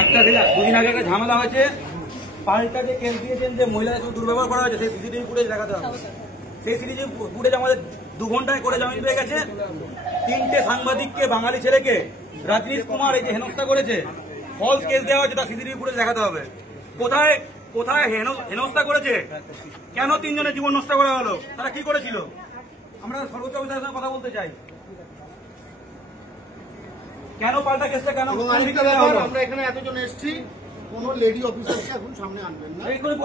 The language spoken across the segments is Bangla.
একটা দুদিন আগে একটা ঝামেলা হয়েছে, পাল্টাকে কেস দিয়েছেন যে মহিলাদের সঙ্গে দুর্ব্যবহার করা হয়েছে, সেই সিসিটিভি ফুটেজ দেখাতে হবে। সেই সিসিটিভি ফুটেজ আমাদের 2 ঘন্টায় করে জামিন পেয়ে গেছে। 3টে সাংবাদিককে, বাঙালি ছেলেকে রাজনীশ কুমার এই যে হেনস্থা করেছে, ফলস কেস দেওয়া হয়েছে, তার সিসিটিভি ফুটেজ দেখাতে হবে। কোথায় কোথায় হেনস্থা করেছে, কেন 3 জনের জীবন নষ্ট করা হলো, তারা কি করেছিল, আমরা সর্বোচ্চ অফিসারের সঙ্গে কথা বলতে চাই। কেন পাল্টা কেসটা কেন? আমরা এখানে এতজন এসেছি, কোন লেডি অফিসারকে এখন সামনে আনবেন না,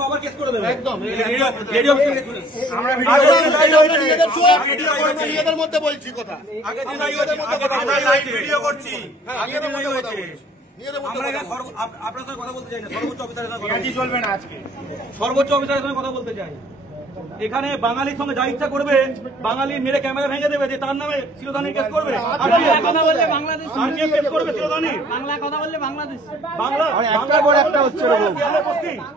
আবার কেস করে দেবেন একদম। নিজেদের মধ্যে বলছি কথা, ভিডিও করছি, আপনার সঙ্গে কথা বলতে চাই না, সর্বোচ্চ অফিসারের সঙ্গে চলবে না আজকে, সর্বোচ্চ অফিসারের সঙ্গে কথা বলতে চাই। এখানে বাঙালির সঙ্গে যা ইচ্ছা করবে, বাঙালি মেরে ক্যামেরা ভেঙে দেবে, যে তার নামে শিরোধানির কেস করবে, কথা বললে বাংলাদেশ কেস করবে, শিরোধানি বাংলা কথা বললে বাংলাদেশ, বাংলা একটার পর একটা হচ্ছে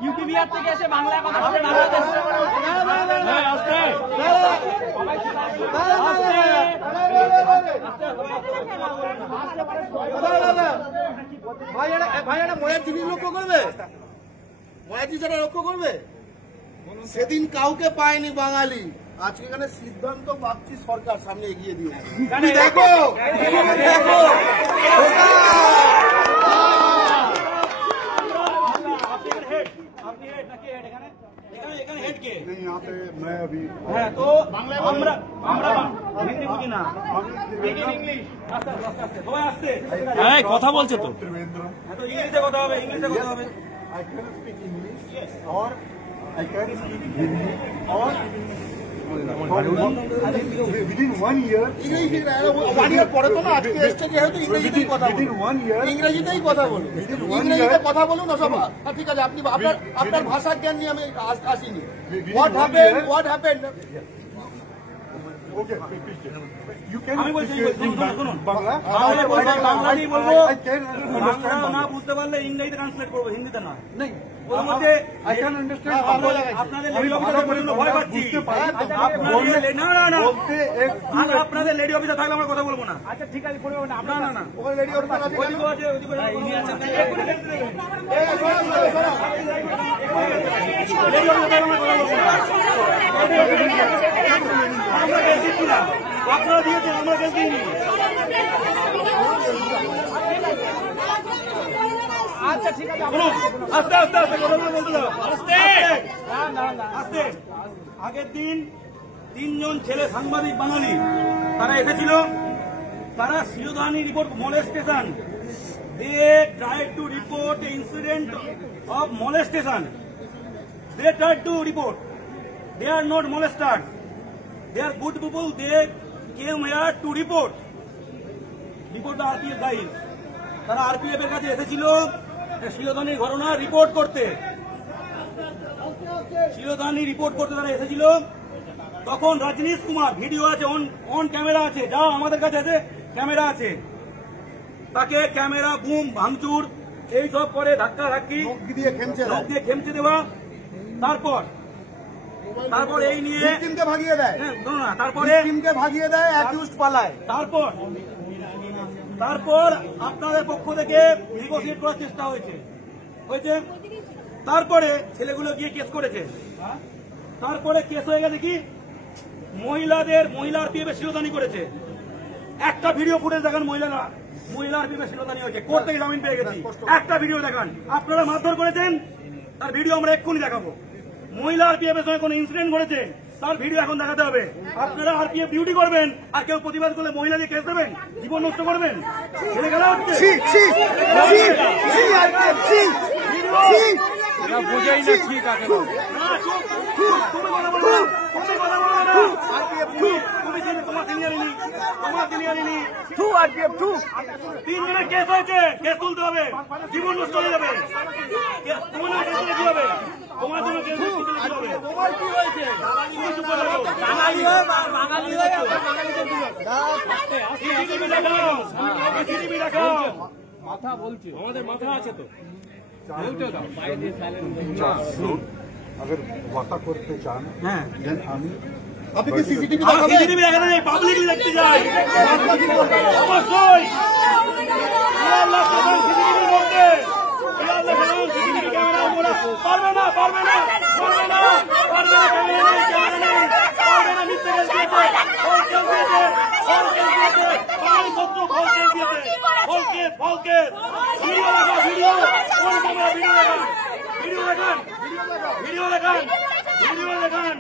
ইউপি বিহার থেকে এসে বাংলা কথা বলবে বাংলাদেশ। ভাইয়ারা ময়ের জিনিস লক্ষ্য করবে, ময়ের জিনিসটা লক্ষ্য করবে। সেদিন কাউকে পায়নি বাঙালি, আজকে এখানে সিদ্ধান্ত ভাবছি সরকার সামনে এগিয়ে দিয়েছে। দেখো তো আমরা হিন্দি বুঝি না, সবাই আসছে, কথা বলছে তো ইংলিশে কথা হবে, ইংলিশে কথা হবে। I can speak English or I can speak Hindi or within 1 year. ইংরেজি পড়ে তো না, আজকে এসছে যেহেতু ইংরেজিতেই কথা বলুন, ইংরেজিতেই কথা বলুন, ইংরেজিতে কথা বলুন না সবাই। ঠিক আছে, আপনি আপনার ভাষার জ্ঞান নিয়ে আমি আসিনি। What happened? Okay, you can Bangla না বুঝতে পারলে ইংরেজিতে ট্রান্সলেট করবো, হিন্দিতে না। আপনাদের লেডি অফিসার থাকলে আমরা কথা বলবো না। আচ্ছা ঠিক আছে, না না না, লেডি অফিসার আছে, আপনারা দিয়েছেন, আমরা কেউ দিইনি। আচ্ছা ঠিক আছে, আস্তে আস্তে আস্তে কথা বলতে দাও, আস্তে আস্তে। আগের দিন 3 জন ছেলে সাংবাদিক বাঙালি তারা এসেছিল, তারা শিরোধানি report molestation, they tried to report the incident of molestation, they tried to report, they are not molesters, they are good people, they came here to report the RPF guys, তারা আরপিএফ এর কাছে এসেছিল শিরোধানির ঘটনা রিপোর্ট করতে, শিরোধানি রিপোর্ট করতে তারা এসেছিল। তখন রাজনীশ কুমার, ভিডিও আছে, অন ক্যামেরা আছে, যা আমাদের কাছে আছে ক্যামেরা আছে, তাকে ক্যামেরা বুম ভাঙচুর এই সব করে, ধাক্কা ধাক্কি, লোক দিয়ে খেমচে দেওয়া, তারপর এই নিয়ে ভাগিয়ে দেয়, ভাগিয়ে দেয়, অ্যাকিউজড পালায়। তারপর আপনাদের পক্ষ থেকে নেগোসিয়েট করার চেষ্টা হয়েছে, তারপরে ছেলেগুলো গিয়ে কেস করেছে, তারপরে কেস হয়ে গেছে কি মহিলা আরপিএফ এর শিরোধানি করেছে। একটা ভিডিও ফুটেজ দেখান, মহিলা আরপিএফ এর শিরোধানি হয়েছে, কোর্ট থেকে জামিন পেয়ে গেছি, একটা ভিডিও দেখান। আপনারা মারধর করেছেন, তার ভিডিও আমরা এক্ষুনি দেখাবো। মহিলা আরপিএফ এর সঙ্গে কোন ইনসিডেন্ট ঘটেছে, তার ভিডিও এখন দেখাতে হবে। আপনারা আরপিএফ ডিউটি করবেন, আর কেউ প্রতিবাদ করলে মহিলা দিয়ে কেস দেবেন, জীবন নষ্ট করবেন, ছেলে খেলা হচ্ছে। বোঝাই না ঠিক আছে, তুমি কথা বলো না, তোমার সিনিয়রিনি 3 জনের কেস হয়েছে, কেস তুলতে হবে, জীবন নষ্ট হয়ে যাবে, কি হবে তোমার জন্য কেস তুলতে হবে। কি হয়েছে মাথা বলছি, আমাদের মাথা আছে তো, अगर वाता करते चान, আমি আপনি সিসিটিভি দেখাতে যাই, পাবলিকলি দেখতে যাই, অবশ্যই সিসিটিভির মধ্যে পারবে না পারবে না পারবে না পারবে না পারবে না মিথ্যে কেস দিয়েছে ফল কেস দিয়েছে ফল কেস দিয়েছে বাঙালি শত্রু ফল কেস দিয়েছে ফল কেস ফল কেস ভিডিও দেখা ভিডিও কোন ক্যামেরা ভিডিও দেখান ভিডিও দেখান ভিডিও দেখান ভিডিও দেখান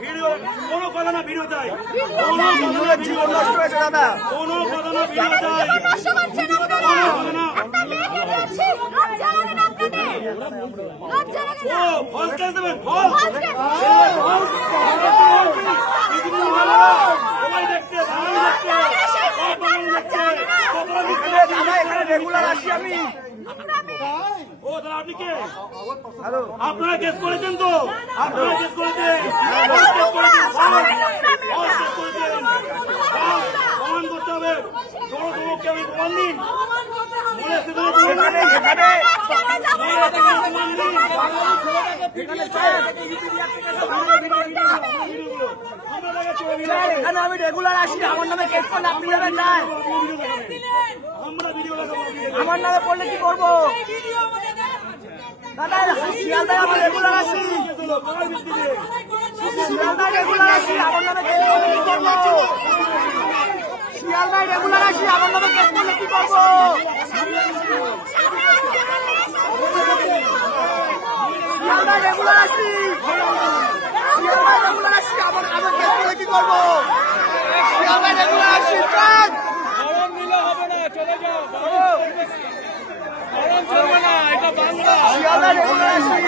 ভিডিও কোনো কথা না ভিডিও চাই কোনো কথা না ভিডিও নষ্ট হয়েছে দাদা কোনো কথা না ভিডিও চাই ও ফল কেস দেবেন ফল সবাই দেখছে বাঙালি দেখছে সব বাঙালি দেখছে এখানে রেগুলার আসি আমি ও দাদা আপনি কে আপনারা কেস করেছেন তো আপনারা কেস করেছেন প্রমাণ করতে হবে সমকে আমি প্রমাণ দিন এখানে আমি রেগুলার আসি আমার নামে কেস করলে আপনি যাবেন না আমার নামে করলে কি করবো দাদা শিয়ালদায় আমি রেগুলার আসি শিয়ালদায় রেগুলার আসি আমার নামে কেস করলে কি করবো শিয়ালদায় রেগুলার আসি আমার নামে কেস করলে কি করবো শিয়ালদায় রেগুলার আসি শিয়ালদায় রেগুলার আসি আমার নামে কেস করলে কি করবো শিয়ালদায় রেগুলার আসি শিয়ালদায় রেগুলার আসি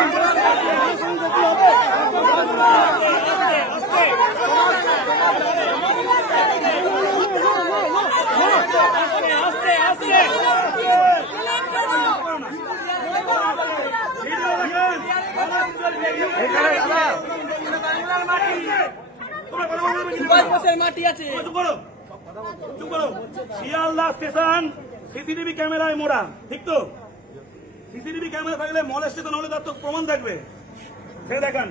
মাটি আছে শিয়ালদা স্টেশন সিসিটিভি ক্যামেরায় মোড়া ঠিক তো সিসিটিভি ক্যামেরা থাকলে মলেস্টেশন হলে তার তো প্রমাণ থাকবে সে দেখেন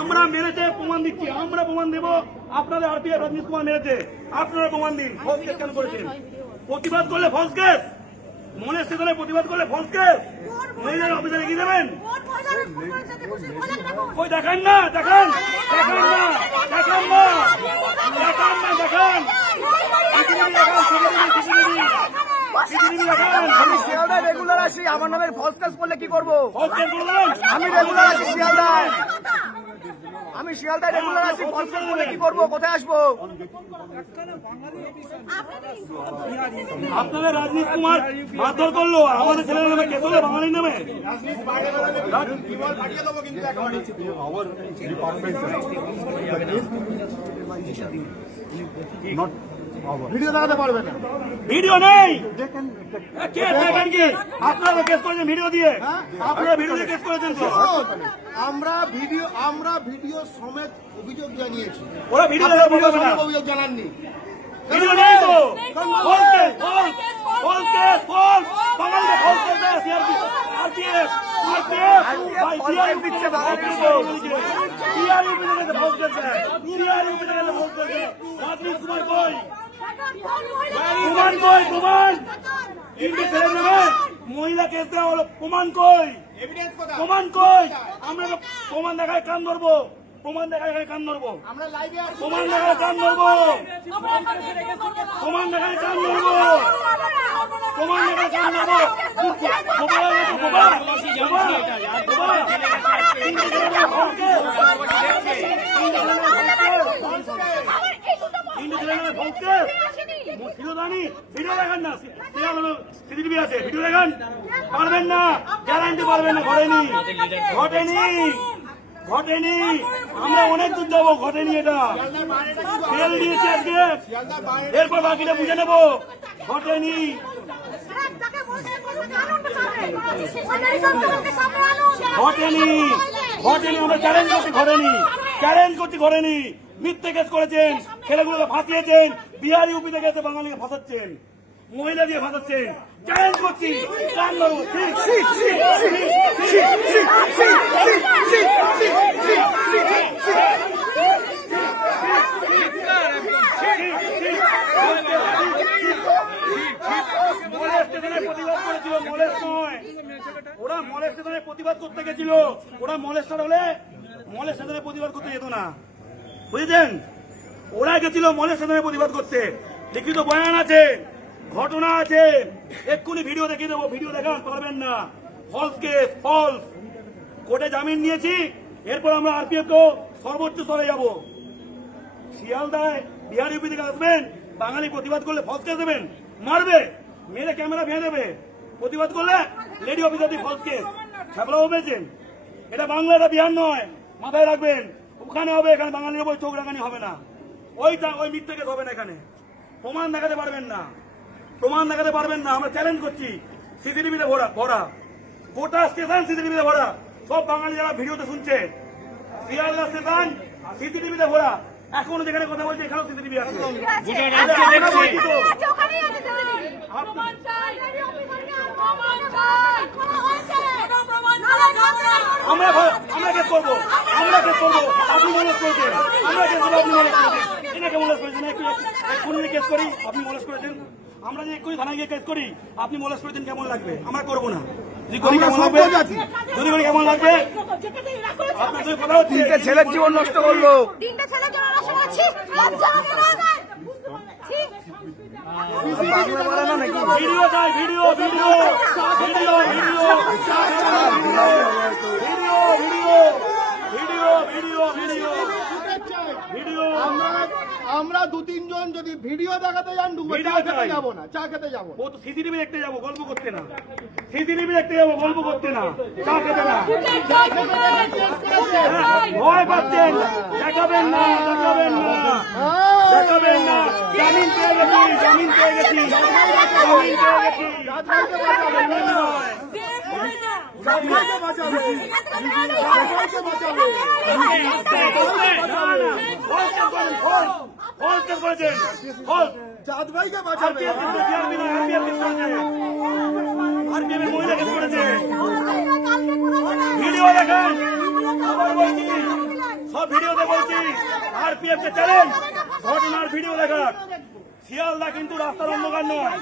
আমরা মেরেছে প্রমাণ দিচ্ছি আমরা প্রমাণ দেবো আপনাদের আরপিএফ রজনীশ কুমার মেরেছে আপনারা প্রমাণ দিন ফলস কেস কেন করেছেন প্রতিবাদ করলে ফলস কেস মলেস্টেশনে প্রতিবাদ করলে ফলস কেস মহিলার অফিসে লিখে দেবেন ওই দেখান না দেখান দেখান না দেখান না দেখান না দেখান আমি শিয়ালদায় রেগুলার আসি আমার নামের ফলস কেস করলে কি করবো আমি রেগুলার আসি শিয়ালদায় আমি শিয়ালদায় রেগুলার আসি ফলস কেস করলে কি করবো কোথায় আসবো আপনাদের রাজনীশ কুমার মারধর করলো আমাদের ছেলের নামে কেস হলো বাঙালির নামে ভিডিও দেখাতে পারবে না ভিডিও নেই কে দেখেন কি আপনারা কেস করেছেন ভিডিও দিয়ে আপনারা ভিডিও দিয়ে কেস করেছেন তো আমরা ভিডিও সমেত অভিযোগ জানিয়েছি ওরা ভিডিও অভিযোগ জানাননি ভিডিও নেই তো false case false case false বাঙালিদের ফলস কেস দেয় সিআরপি আরপিএফ ভাই সিআরপি দিচ্ছে সিআরপি থেকে ফলস কেস দেয় সিআরপি থেকে ফলস কেস দেয় রাজনীশ কুমার কই প্রমাণ কই প্রমাণ কিন্তু ছেলে নেবে মহিলা কেস দেওয়া হলো প্রমাণ কই প্রমাণ কই আমরা প্রমাণ দেখায় কান ধরবো প্রমাণ দেখায় কান ধরবো প্রমাণ দেখায় কান ধরবো প্রমাণ দেখায় কান ধরবো প্রমাণ দেখায় কান ধরবো ভিডিও দেখান না সিসিটিভি আছে ভিডিও দেখান পারবেন না গ্যারান্টি পারবেন না ঘটেনি ঘটেনি ঘটেনি আমরা অনেক দূর যাবো ঘটেনি এটা তেল দিয়েছি আজকে এরপর বাকিটা বুঝে নেবো ঘটেনি ঘটেনি ঘটেনি আমরা চ্যালেঞ্জ করছি ঘটেনি চ্যালেঞ্জ করছি ঘটেনি মিথ্যে কেস করেছেন ছেলেগুলোকে ফাঁসিয়েছেন বিহার ইউপি থেকে এসে বাঙালিকে ফাঁসাচ্ছেন মহিলা দিয়ে ফাঁসাচ্ছেন চ্যালেঞ্জ করছি প্রতিবাদ করেছিল মলেস্ট নয়, ওরা মলেস্টেশনের প্রতিবাদ করতে গেছিল। ওরা মলেস্টার হলে মলেস্টেশনের প্রতিবাদ করতে যেত না, বুঝেছেন? ওরা গেছিল মলেস্টেশনের প্রতিবাদ করতে। লিখিত বয়ান আছে, ঘটনা আছে, এক্ষুনি ভিডিও দেখিয়ে দেবো। ভিডিও দেখান পারবেন না, ফলস কেস, ফলস। কোর্টে জামিন নিয়েছি, এরপর আমরা আরপিএফ কেও সর্বোচ্চ স্তরে যাব। শিয়ালদায় বিহার ইউপি থেকে আসবেন, বাঙালি প্রতিবাদ করলে ফলস কেস দেবেন, মারবে, মেরে ক্যামেরা ভেঙে দেবে। প্রতিবাদ করলে লেডি অফিসার দিয়ে ফলস কেস ছাপলাও পেয়েছেন। এটা বাংলা, এটা বিহার নয়, মাথায় রাখবেন। ওখানে হবে, এখানে বাঙালির উপর চোখ রাখানি হবে না। ওই মিথ্যে কেস হবে না। এখানে প্রমাণ দেখাতে পারবেন না, প্রমাণ দেখাতে পারবেন না। আমরা চ্যালেঞ্জ করছি, সিসিটিভিতে ভরা, গোটা স্টেশন সিসিটিভিতে ভরা। সব বাঙালি যারা ভিডিওতে শুনছে, শিয়ালদা স্টেশন সিসিটিভিতে ভরা। এখনো যেখানে কথা বলছে এখানেও সিসিটিভি আছে। আমরা কেস করবো, আমরা কেস করবো। আপনি মলেজ করেছেন, আমরা কেস করবো, আপনি মলেজ করেছেন। এটাকে মলেজ করেছেন, এক্ষুনি কেস করি, আপনি মলেজ করেছেন। আমরা যে এক্ষুনি থানায় গিয়ে কেস করি, আপনি মলেজ করেছেন, কেমন লাগবে? আমরা করবো না। যদি করি কেমন লাগবে? যদি করি কেমন লাগবে? আপনার সঙ্গে কথা হচ্ছে, তিনটে ছেলের জীবন নষ্ট করলো। ভিডিও চাই, video, video, video, video, video, video, video, video. আমরা 2-3 জন যদি ভিডিও দেখাতে যান, চা খেতে যাবো না, চা খেতে যাবো। ও তো সিসিটিভি দেখতে যাবো, গল্প করতে না। সিসিটিভি দেখতে যাবো, গল্প করতে না, চা খেতে না। ভয় পাচ্ছেন, দেখাবেন না, দেখাবেন না, দেখাবেন না। জামিন পেয়ে গেছি, জামিন পেয়ে গেছি, জামিন পেয়ে গেছি। চাঁদ ভাইকে বাঁচাবে। ভিডিও দেখান, সব ভিডিওতে বলছি। আরপিএফ কে চ্যালেঞ্জ, ঘটনার ভিডিও দেখান। শিয়ালদা কিন্তু রাস্তার অন্ধকার নয়।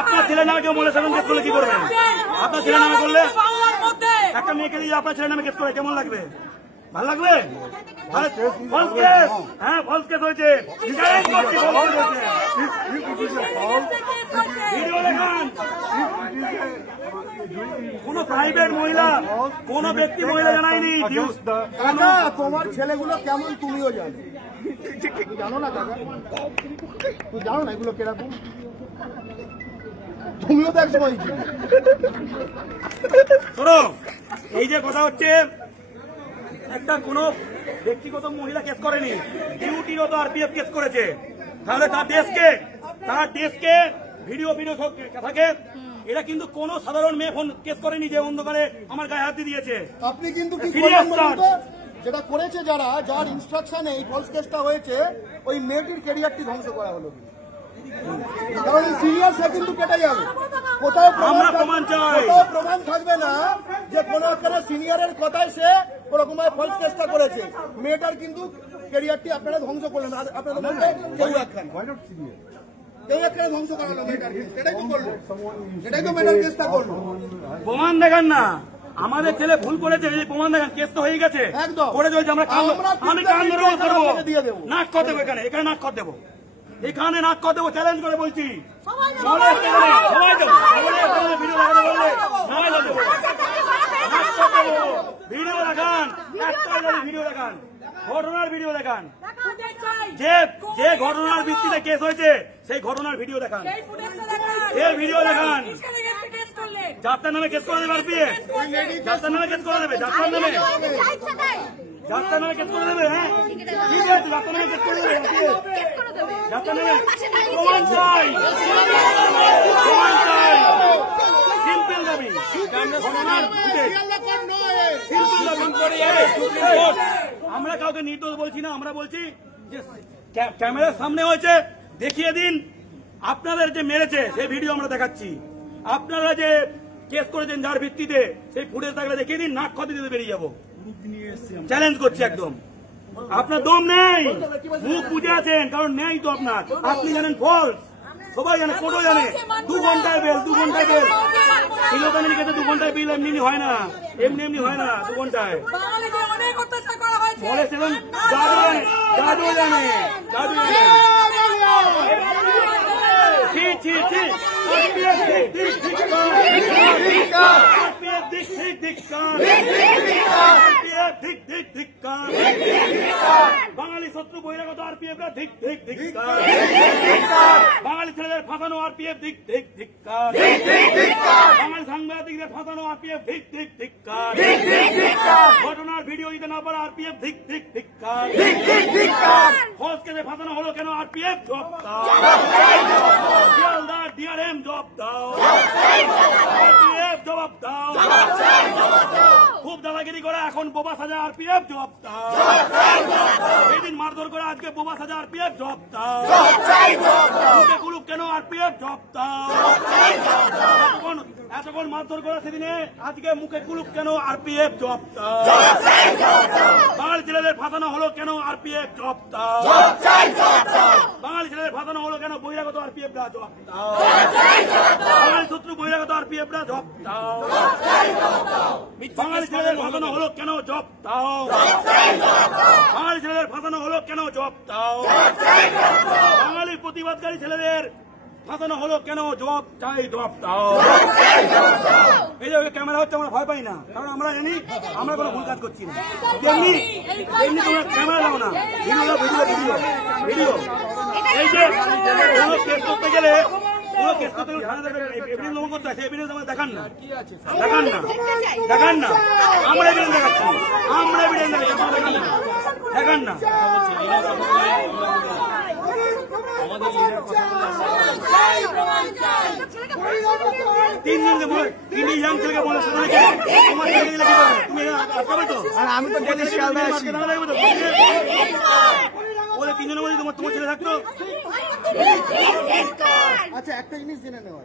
আপনার ছেলে নামে কেউ মলেস্টেশন কেস করলে কি করবেন? আপনার ছেলে নামে করলে, একটা মেয়েকে দিয়ে আপনার ছেলে নামে কেস করে কেমন লাগবে? ভালো লাগবে? ফলস কেস, হ্যাঁ ফলস কেস হয়েছে। ভিডিও দেখান। কোন প্রাইভেট মহিলা, কোন ব্যক্তি মহিলা জানায়নি। কাকা, তোমার ছেলেগুলো কেমন তুমিও জানো, জানো না কাকা? তুই জানো না এগুলো কিরকম? তুমিও তো এক সময় ছিলে। শোনো, এই যে কথা হচ্ছে, একটা কোন ব্যক্তিগত মহিলা কেস করেনি, ডিউটিরত আরপিএফ কেস করেছে। তাহলে তার দেশকে ভিডিও সব থাকে। এটা কিন্তু কোন সাধারণ মেয়ে ফোন কেস করেনি যে অন্ধকারে আমার গায়ে হাত দিয়ে দিয়েছে। আপনি কিন্তু কি সিরিয়াস যেটা করেছে, যার ইনস্ট্রাকশনে এই ফলস কেসটা হয়েছে, ওই মেয়েটির ক্যারিয়ারটি ধ্বংস করা হলো। কারণ সিরিয়াস সে কিন্তু কেটে যাবে। কোথাও প্রমাণ থাকবে না যে কোন একটা সিনিয়রের কথায় সে ওরকম ফলস কেসটা করেছে। মেয়েটার কিন্তু ক্যারিয়ারটি আপনারা ধ্বংস করলেন। আপনাদের মধ্যে কেউ একখানে ধ্বংস করা হলো মেয়েটার কেস। এটাই তো করলো, এটাই তো মেয়েটার কেসটা করলো। প্রমাণ দেখান না, আমাদের ছেলে ভুল করেছে, এই প্রমাণ দেখান। কেস তো হয়ে গেছে, করে চলছে। আমি কান ধরে করবো, নাক কর দেবো, এখানে নাক কর দেবো, এখানে নাক কর দেবো, চ্যালেঞ্জ করে বলছি। ভিডিও দেখান, ভিডিও দেখান, ঘটনার ভিডিও দেখান। যে ঘটনার ভিত্তিতে কেস হয়েছে সেই ঘটনার ভিডিও দেখান, সেই ভিডিও দেখান। যাত্রার নামে কেস করে দেবে আরপিএফ, যাত্রার নামে কেস করে দেবে, যাত্রার নামে কেস করে দেবে। হ্যাঁ ঠিক আছে, যাত্রার নামে কেস করে দেবে, যাত্রার নামে। প্রমাণ চাই, প্রমাণ চাই, সিম্পল দাবি। আমরা কাউকে নির্দোষ বলছি না, আমরা বলছি যে ক্যামেরার সামনে হয়েছে, দেখিয়ে দিন। আপনাদের যে মেরেছে সেই ভিডিও আমরা দেখাচ্ছি। আপনারা যে কেস করেছেন যার ভিত্তিতে সেই ফুটেজ থাকলে দেখিয়ে দিন, নাক খতে দিতে বেরিয়ে যাবো। চ্যালেঞ্জ করছি একদম। আপনার দম নেই, মুখ বুঝে আছেন, কারণ নেই তো আপনার। আপনি জানেন ফলস, সবাই জানে, কোর্টও জানে। 2 ঘন্টায় বেল, 2 ঘন্টায় বেল। শিলতানি লিখেছে 2 ঘন্টায় বিল, এমনি হয় না, এমনি হয় না 2 ঘন্টায়। বলে সেদিন জাদু জানে। বাঙালি শত্রু বহিরাগত আরপিএফরা ধিক ধিক ধিক্কার, বাঙালি ছেলেদের ফাঁসানো আরপিএফ ধিক ধিক ধিক্কার, বাঙালি সাংবাদিকদের ফাঁসানো আরপিএফ ধিক ধিক ধিক্কার, ঘটনার ভিডিও দিতে না পারা আরপিএফ ধিক ধিক ধিক্কার, ফৌজকে ফাঁসানো হলো কেন আরপিএফ জবাব দাও, শিয়ালদার ডিআরএম জবাব দাও, আরপিএফ জবাব দাও, খুব দাদাগিরি করে এখন বোবা সাজা আরপিএফ জবাব দাও, সেদিন মারধর করে আজকে বোবা সাজা আরপিএফ জবাব দাও, মুখে কুলুপ কেন আরপিএফ জবাব দাও, এতক্ষণ মারধর করে সেদিনে আজকে মুখে কুলুপ কেন আরপিএফ জবাব দাও, বাঙালি ছেলেদের ফাঁসানো হলো কেন আরপিএফ জবাব দাও, বাঙালি ছেলেদের ফাঁসানো হলো কেন বহিরাগত আরপিএফরা জবাব দাও, বাঙালি শত্রু বহিরাগত আরপিএফরা জবাব দাও, বাঙালি ছেলেদের ফাঁসানো হলো কেন জবাব দাও, বাঙালি ছেলেদের ফাঁসানো হলো কেন জবাব দাও, বাঙালি প্রতিবাদকারী ছেলেদের ফাঁসানো হলো কেন জবাব চাই, জবাব দাও। এই যে ক্যামেরা হচ্ছে আমরা ভয় পাই না, কারণ আমরা জানি আমরা কোনো ভুল কাজ করছি না। তেমনি তোমরা ক্যামেরা দাও না, ভিডিও এই যে কোনো কেস করতে গেলে এভিডেন্স করতে আছে, এভিডেন্স আমাদের দেখান না, আমরা এভিডেন্স দেখাচ্ছি, দেখান না। তিনি ইয়াং ছেলেকে বলে আমি তো জানি শিয়ালদায় আছি, বলে 3 জনের মধ্যে তোমার ছেলে থাকতো। আচ্ছা, একটা জিনিস জেনে নেওয়া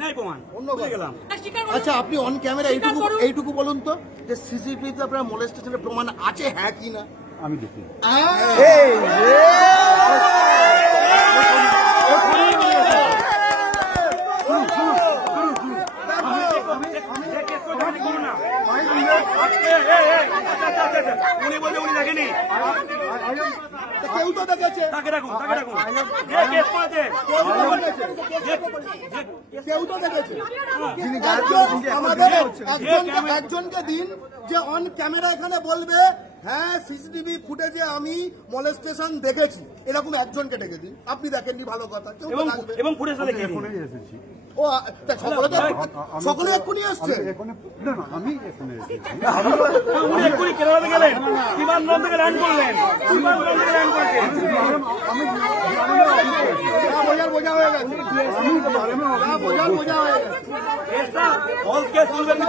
নাই প্রমাণ অন্য গেলাম। আচ্ছা, আপনি অন ক্যামেরা এইটুকু বলুন তো যে সিসিটিভিতে আপনার মোলেস্টেশনের প্রমাণ আছে, হ্যাঁ কি না? আমি দেখি উনি বলতে উনি দেখেনি, কেউ তো দেখেছে, তাকে রাখুন, কেস করেছে কেউ তো দেখেছে। আমাদের একজনকে দিন যে অন ক্যামেরা এখানে বলবে হ্যাঁ সিসিটিভি ফুটেজে আমি মলেস্টেশন দেখেছি, এরকম একজনকে ডেকে দিন। আপনি দেখেননি, ভালো কথা, কেউ এবং ফুটেজটা দেখে এসেছি। ও সকলে এক্ষুনি আসছে। আমি এখানে উনি এক্ষুনি কেরালাতে গেলেন, বিমানবন্দর থেকে ল্যান্ড করলেন, বোঝা হয়ে গেছে, বোঝা হয়ে গেছে। ফলস কেস তুলবেন না,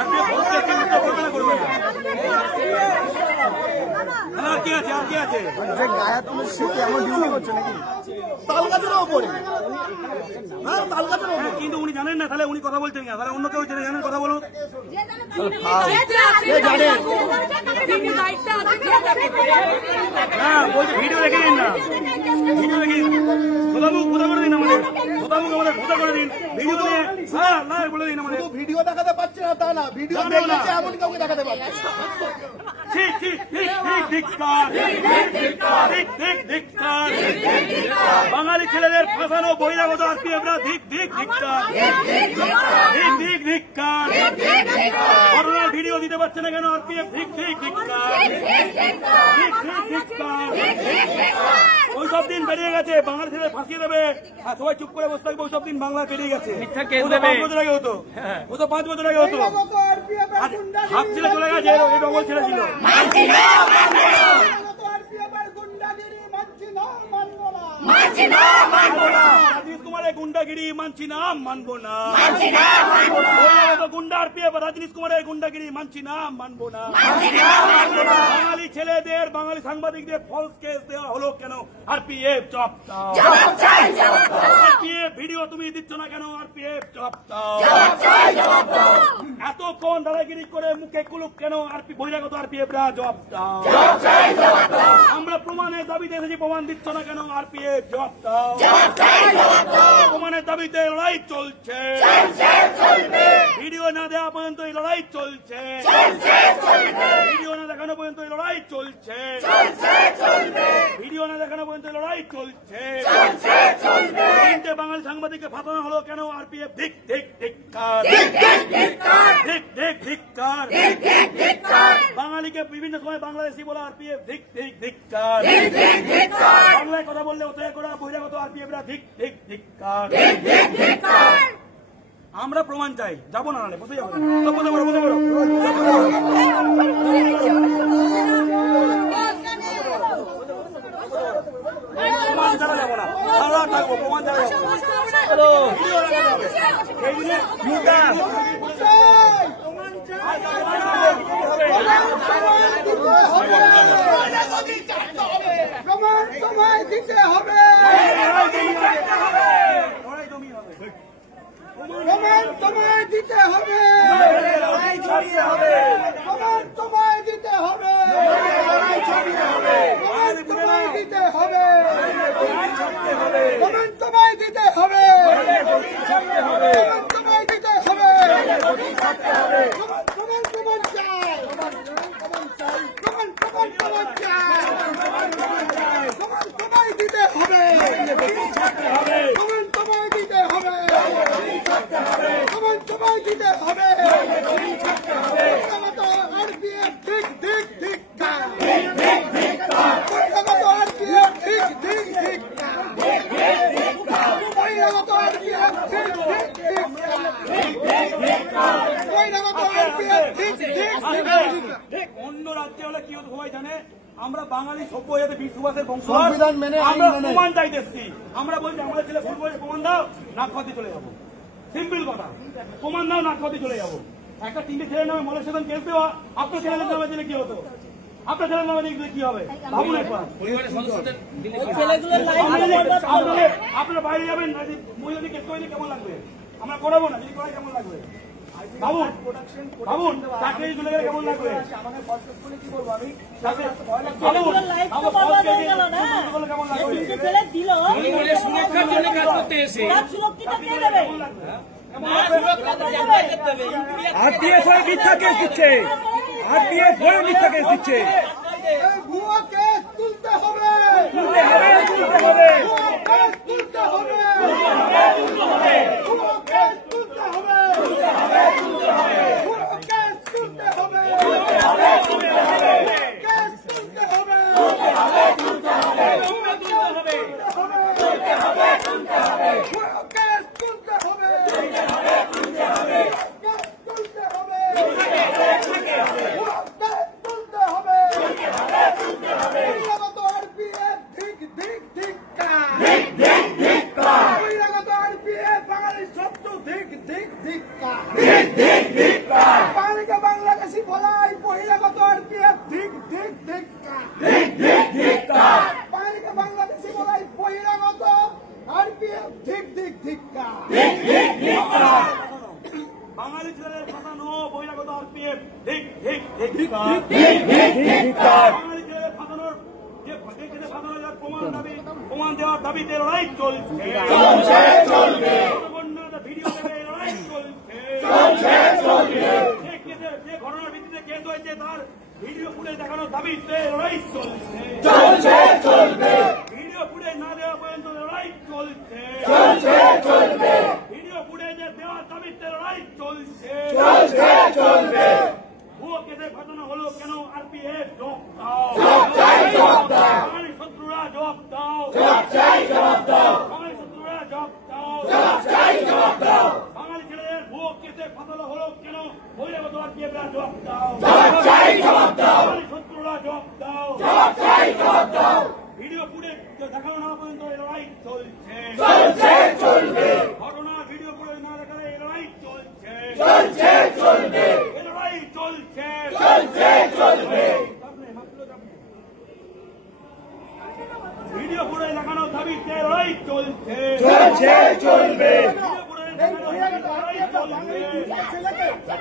আপনি ফলস কেস করবেন না। আর কি আছে গায়াতুলের সাথে এমন ডিউটি করছে নাকি তাল গাছের ওপরে? হ্যাঁ, তাল গাছের ওপরে। কিন্তু উনি জানেন না, তাহলে উনি কথা বলছেন না, তাহলে অন্য কেউ জানেন কথা বলুন। হ্যাঁ বলছে ভিডিও রেখে দিন না, কোথা করে দিন আমাদের, কোথা করে দিন ভিডিও বলে দিন আমাদের। ভিডিও দেখাতে পারছে না তা না, ভিডিও দেখেছে এমন কাউকে দেখাতে পারছে। বাঙালি ছেলেদের ফাঁসানো বহিরাগত আরপিএফরা ধিক ধিক ধিক্কার, ঘটনার ভিডিও দিতে পারছে না কেন আরপিএফ ধিক ধিক ধিক্কার। ওই সব দিন বেরিয়ে গেছে, বাঙালি ছেলে ফাঁসিয়ে দেবে আর সবাই চুপ করে বসে থাকবে, ওই সব দিন বাংলা বেরিয়ে গেছে। 5 বছর আগে হতো, ও তো 5 বছর আগে হতো। হাত ছেলে চলে গেছে, এই ডবল ছেলে ছিল। রাজনীশ কুমারের গুন্ডাগিরি মানছি না, মানবো না। গুন্ডা আরপিএফ, রাজনীশ কুমারের গুন্ডাগিরি মানছি না, মানবো না। বাঙালি ছেলেদের, বাঙালি সাংবাদিকদের ফলস কেস দেওয়া হলো কেন আরপিএফ জবাব দাও। আরপিএফ ভিডিও তুমি দিচ্ছ না কেন আরপিএফ জবাব দাও। এত এতক্ষণ দাদাগিরি করে মুখে কুলুক কেন বহিরাগত আরপিএফরা জবাব দাও। আমরা প্রমাণের দাবিতে এসেছি, প্রমাণ দিচ্ছ না কেন আরপিএফ জবাব দাও। প্রমাণের দাবিতে লড়াই চলছে, ভিডিও না দেওয়া পর্যন্ত এই লড়াই চলছে, ভিডিও না দেখানো পর্যন্ত এই লড়াই চলছে, ভিডিও না দেখানো পর্যন্ত লড়াই চলছে। তিনটে বাঙালি সাংবাদিককে ফাঁসানো হলো কেন আরপিএফ ধিক ধিক ধিক্কার, ধিক ধিক ধিক্কার। বাঙালিকে বিভিন্ন সময় বাংলাদেশি বলা আরপিএফ ধিক ধিক ধিক্কার। বাংলায় কথা বললে ওতে করা বহিরাগত আরপিএফরা ধিক ধিক ধিক্কার। আমরা প্রমাণ চাই, যাবো না নালে বসে যাবো, বসে পড়ো, বসে পড়ো। প্রমাণ ছাড়া যাবো না, সারা থাকবো, প্রমাণ ছাড়া যাবো না। দিতে হবে, তোমায় দিতে হবে, তোমায় দিতে হবে, তোমায় দিতে হবে, তোমায় দিতে হবে, তোমায় দিতে হবে, তোমায় দিতে হবে, তোমায় দিতে হবে, তোমায় দিতে হবে। আরপিএফ ঠিক ঠিক ঠিক আরপিএফ ঠিক ঠিক ঠিক আরপিএফ ঠিক ঠিক ঠিক। অন্য রাজ্যে হলে কি হতো সবাই জানে, আমরা বাঙালি সভ্য যাতে বীর সুভাষের বংশ, সংবিধান মেনে আমরা প্রমাণ চাইতে এসেছি। আমরা বলছি আমাদের ছেলে ভুল বলেছে, প্রমাণ দাও, নাক খাওয়াতে চলে যাবো। সিম্পল কথা, প্রমাণ দাও, নাক খাওয়াতে চলে যাবো। একটা তিনটে ছেলের নামে মলের কেস দেওয়া, আপনার ছেলের নামে দিলে কি হতো? আপনার ছেলের নামে দিলে কি হবে ভাবুন একবার। আপনারা বাইরে যাবেন, মহিলাদের কেস করে কেমন লাগবে? আমরা করাবো না, যদি করাই কেমন লাগবে ভাবুন, ভাবুন। চাকরি চলে গেলে কেমন লাগবে? কি বলবো আমি? আরপিএফ মিথ্যা কেস দিচ্ছে, আরপিএফ মিথ্যা কেস দিচ্ছে। ভুয়া কেস তুলতে হবে, তুলতে হবে, তুলতে হবে, তুলতে হবে, ভুয়া কেস তুলতে হবে, তুলতে হবে, তুলতে হবে, ভুয়া কেস তুলতে হবে, তুলতে হবে, তুলতে হবে, কেস তুলতে হবে, তুলতে হবে, তুলতে হবে, তুলতে হবে, তুলতে হবে, তুলতে হবে, ভুয়া কেস তুলতে হবে, তুলতে হবে, তুলতে হবে, কেস তুলতে হবে, তুলতে হবে, ভুয়া কেস তুলতে হবে, তুলতে হবে, তুলতে হবে, বহিরাগত আরপিএফ ঠিক ঠিক ঠিক ঠিক ঠিক ঠিক বহিরাগত আরপিএফ বাঙালির শত্রু ঠিক ঠিক ঠিক ঠিক ঠিক ঠিক বাঙালিকে বাংলাদেশি বলাই বহিরাগত আরপিএফ ঠিক ঠিক ঠিক ঠিক ঠিক ঠিক বাঙালিকে বাংলাদেশি বলাই বহিরাগত আরপিএফ ঠিক ঠিক ঠিক ঠিক ঠিক ঠিক বাঙালি ছেলেদের ফাঁসানো বহিরাগত আরপিএফ ঠিক ঠিক ঠিক ঠিক ঠিক ঠিক বাঙালি ছেলেদের ফাঁসানোর যে ফাঁসানো যার প্রমাণ দেওয়ার দাবিতে লড়াই চলছে, চলবে, ভিডিও দেবে লড়াই চলছে, চলবে, যে ঘটনার ভিত্তিতে কেস হয়েছে তার ভিডিও ফুটেজ দেখানোর দাবিতে লড়াই চলছে, চলবে, ভিডিও ফুটেজ না দেওয়া পর্যন্ত লড়াই চলছে, চলবে, ভিডিও ফুটেজ দেওয়ার দাবিতে লড়াই চলছে, চলবে, ভুয়ো কেসে ঘটনা হলো কেন আরপিএফ জবাব দাও, বাঙালি শত্রুরা জবাব দাও, বাঙালি শত্রুরা জবাব দাও, বাঙালি ছেলেদের ভুয়ো কেসে ফাঁসানো হলো কেন বহিরাগত আরপিএফরা জবাব দাও, বাঙালি শত্রুরা জবাব দাও, ভিডিও ফুটেজ দেখানো না পর্যন্ত এই লড়াই চলছে, চলবে, ঘটনা ভিডিও ফুটেজ না দেখালে এই লড়াই চলছে, চলবে, এই লড়াই চলছে, চলবে, ভিডিও ফুটেজ দেখানোর দাবিতে লড়াই চলছে, চলবে, ভিডিও ফুটেজ দেখানোর দাবিতে লড়াই চলছে,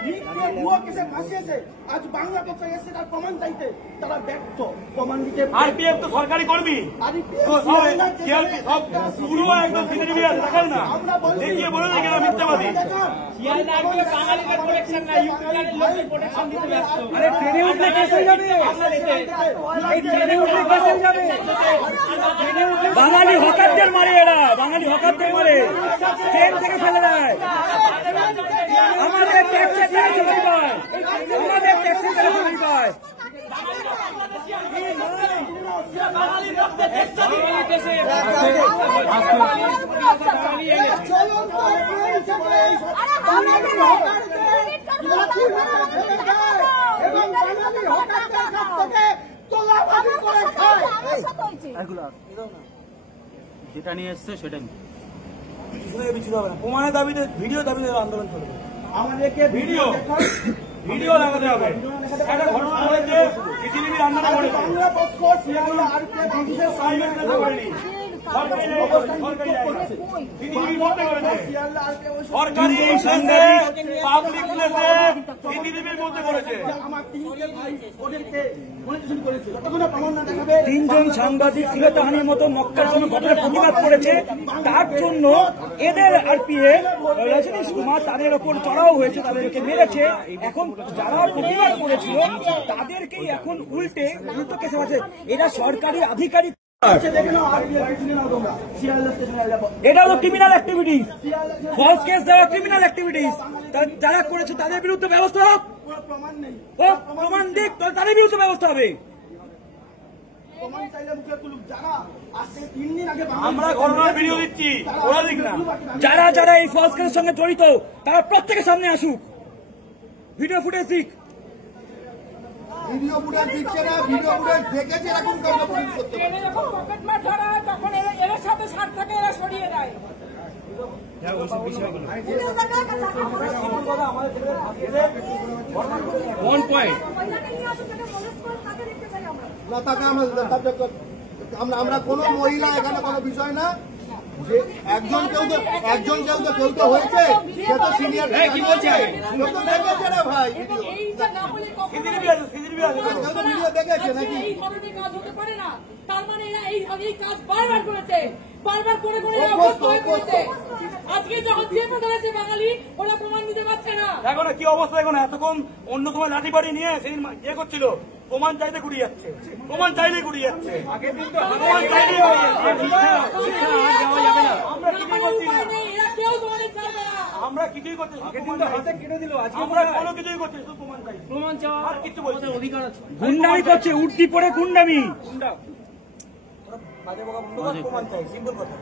মিথ্যে ভুয়ো কেসে ফাঁসিয়েছে, আজ বাংলা পক্ষে এসে তার প্রমাণ চাইতে তারা ব্যর্থ। প্রমাণ দিতে আরপিএফ তো সরকারি কর্মী, পুরো একদম সিসিটিভি দেখায় না, দেখিয়ে বলে না কেন মিথ্যাবাদী। আরে ট্রেনে উঠলে কেস হয়ে যাবে, এই ট্রেনে উঠলে কেস হয়ে যাবে। বাঙালি হকারদের মারে এরা, বাঙালি হকারদের মারে, ট্রেন থেকে ফেলে দেয়। আমাদের ট্যাক্সের টাকা সবাই পায়, আমাদের ট্যাক্সের টাকা সবাই পায়। যেটা নিয়ে এসছে সেটাই পিছু হবে না। প্রমাণের দাবিতে ভিডিও দাবিতে আন্দোলন চলবে। আমাদেরকে ভিডিও ভিডিও লাগাতে হবে। একটা ঘটনা হয়েছে, সিসিটিভি রান্নাটা করেছে, বাংলা পক্ষ সিআইডি আরপিএফ পুলিশের সাইবার করেনি, সরকারি পাবলিক প্লেসে সিসিটিভির মধ্যে করেছে। তিনজন সাংবাদিক শ্লীলতাহানির মতো মক্কাজনক ঘটনার প্রতিবাদ করেছে, তার জন্য এদের আরপিএফ রজনীশ কুমার তাদের ওপর চড়াও হয়েছে, তাদেরকে মেরেছে। এখন যারা প্রতিবাদ করেছিল তাদেরকেই এখন উল্টো কেসে আছে। এরা সরকারি আধিকারিক, এটা হলো ক্রিমিনাল অ্যাক্টিভিটিস, ফলস কেস দেওয়া ক্রিমিনাল অ্যাক্টিভিটিস। যারা করেছে তাদের বিরুদ্ধে ব্যবস্থা হোক, প্রমাণ দিক, তাদের বিরুদ্ধে ব্যবস্থা হবে। আমরা ঘটনার ভিডিও দিচ্ছি, ওরা দিক না। যারা যারা এই ফলস কেসের সঙ্গে জড়িত তারা প্রত্যেকের সামনে আসুক, ভিডিও ফুটেজ দিক। ভিডিও ফুটেজ দিচ্ছে না, ভিডিও ফুটেজ দেখেছে এরকম কাউকে পুলিশ করতে পারে। যখন পকেট মার ধরা হয় তখন এর সাথে সার থাকে, এরা সরিয়ে দেয়। আমরা কোন মহিলা এখানে কোনো বিষয় না, যে একজন কেউ তো হয়েছে, সে তো সিনিয়র, কি বলছে না ভাই, ভিডিও দেখেছে নাকি? এই ধরনের কাজ হতে পারে না, তার মানে এরা এই কাজ বারবার করেছে, বারবার করে অভ্যস্ত হয়ে পড়েছে। আজকে যখন চেপে ধরেছে বাঙালি, ওরা প্রমাণ দিতে পারছে না। দেখো না কি অবস্থা, এখন এতক্ষণ অন্য সময় লাঠি বাড়ি নিয়ে সেই ইয়ে করছিল, প্রমাণ চাইতে ঘুরিয়ে যাচ্ছে, প্রমাণ চাইলে ঘুরিয়ে যাচ্ছে, প্রমাণ চাইলে আমরা কিছুই করছি না, আমরা কিছুই করছি, আমরা কোনো কিছুই করছি, শুধু প্রমাণ চাই, প্রমাণ চাওয়া আর কিছু বলছে অধিকার আছে। গুন্ডামি করছে, উর্দি পরে গুন্ডামি, প্রমাণ চাই, সিম্পল কথা,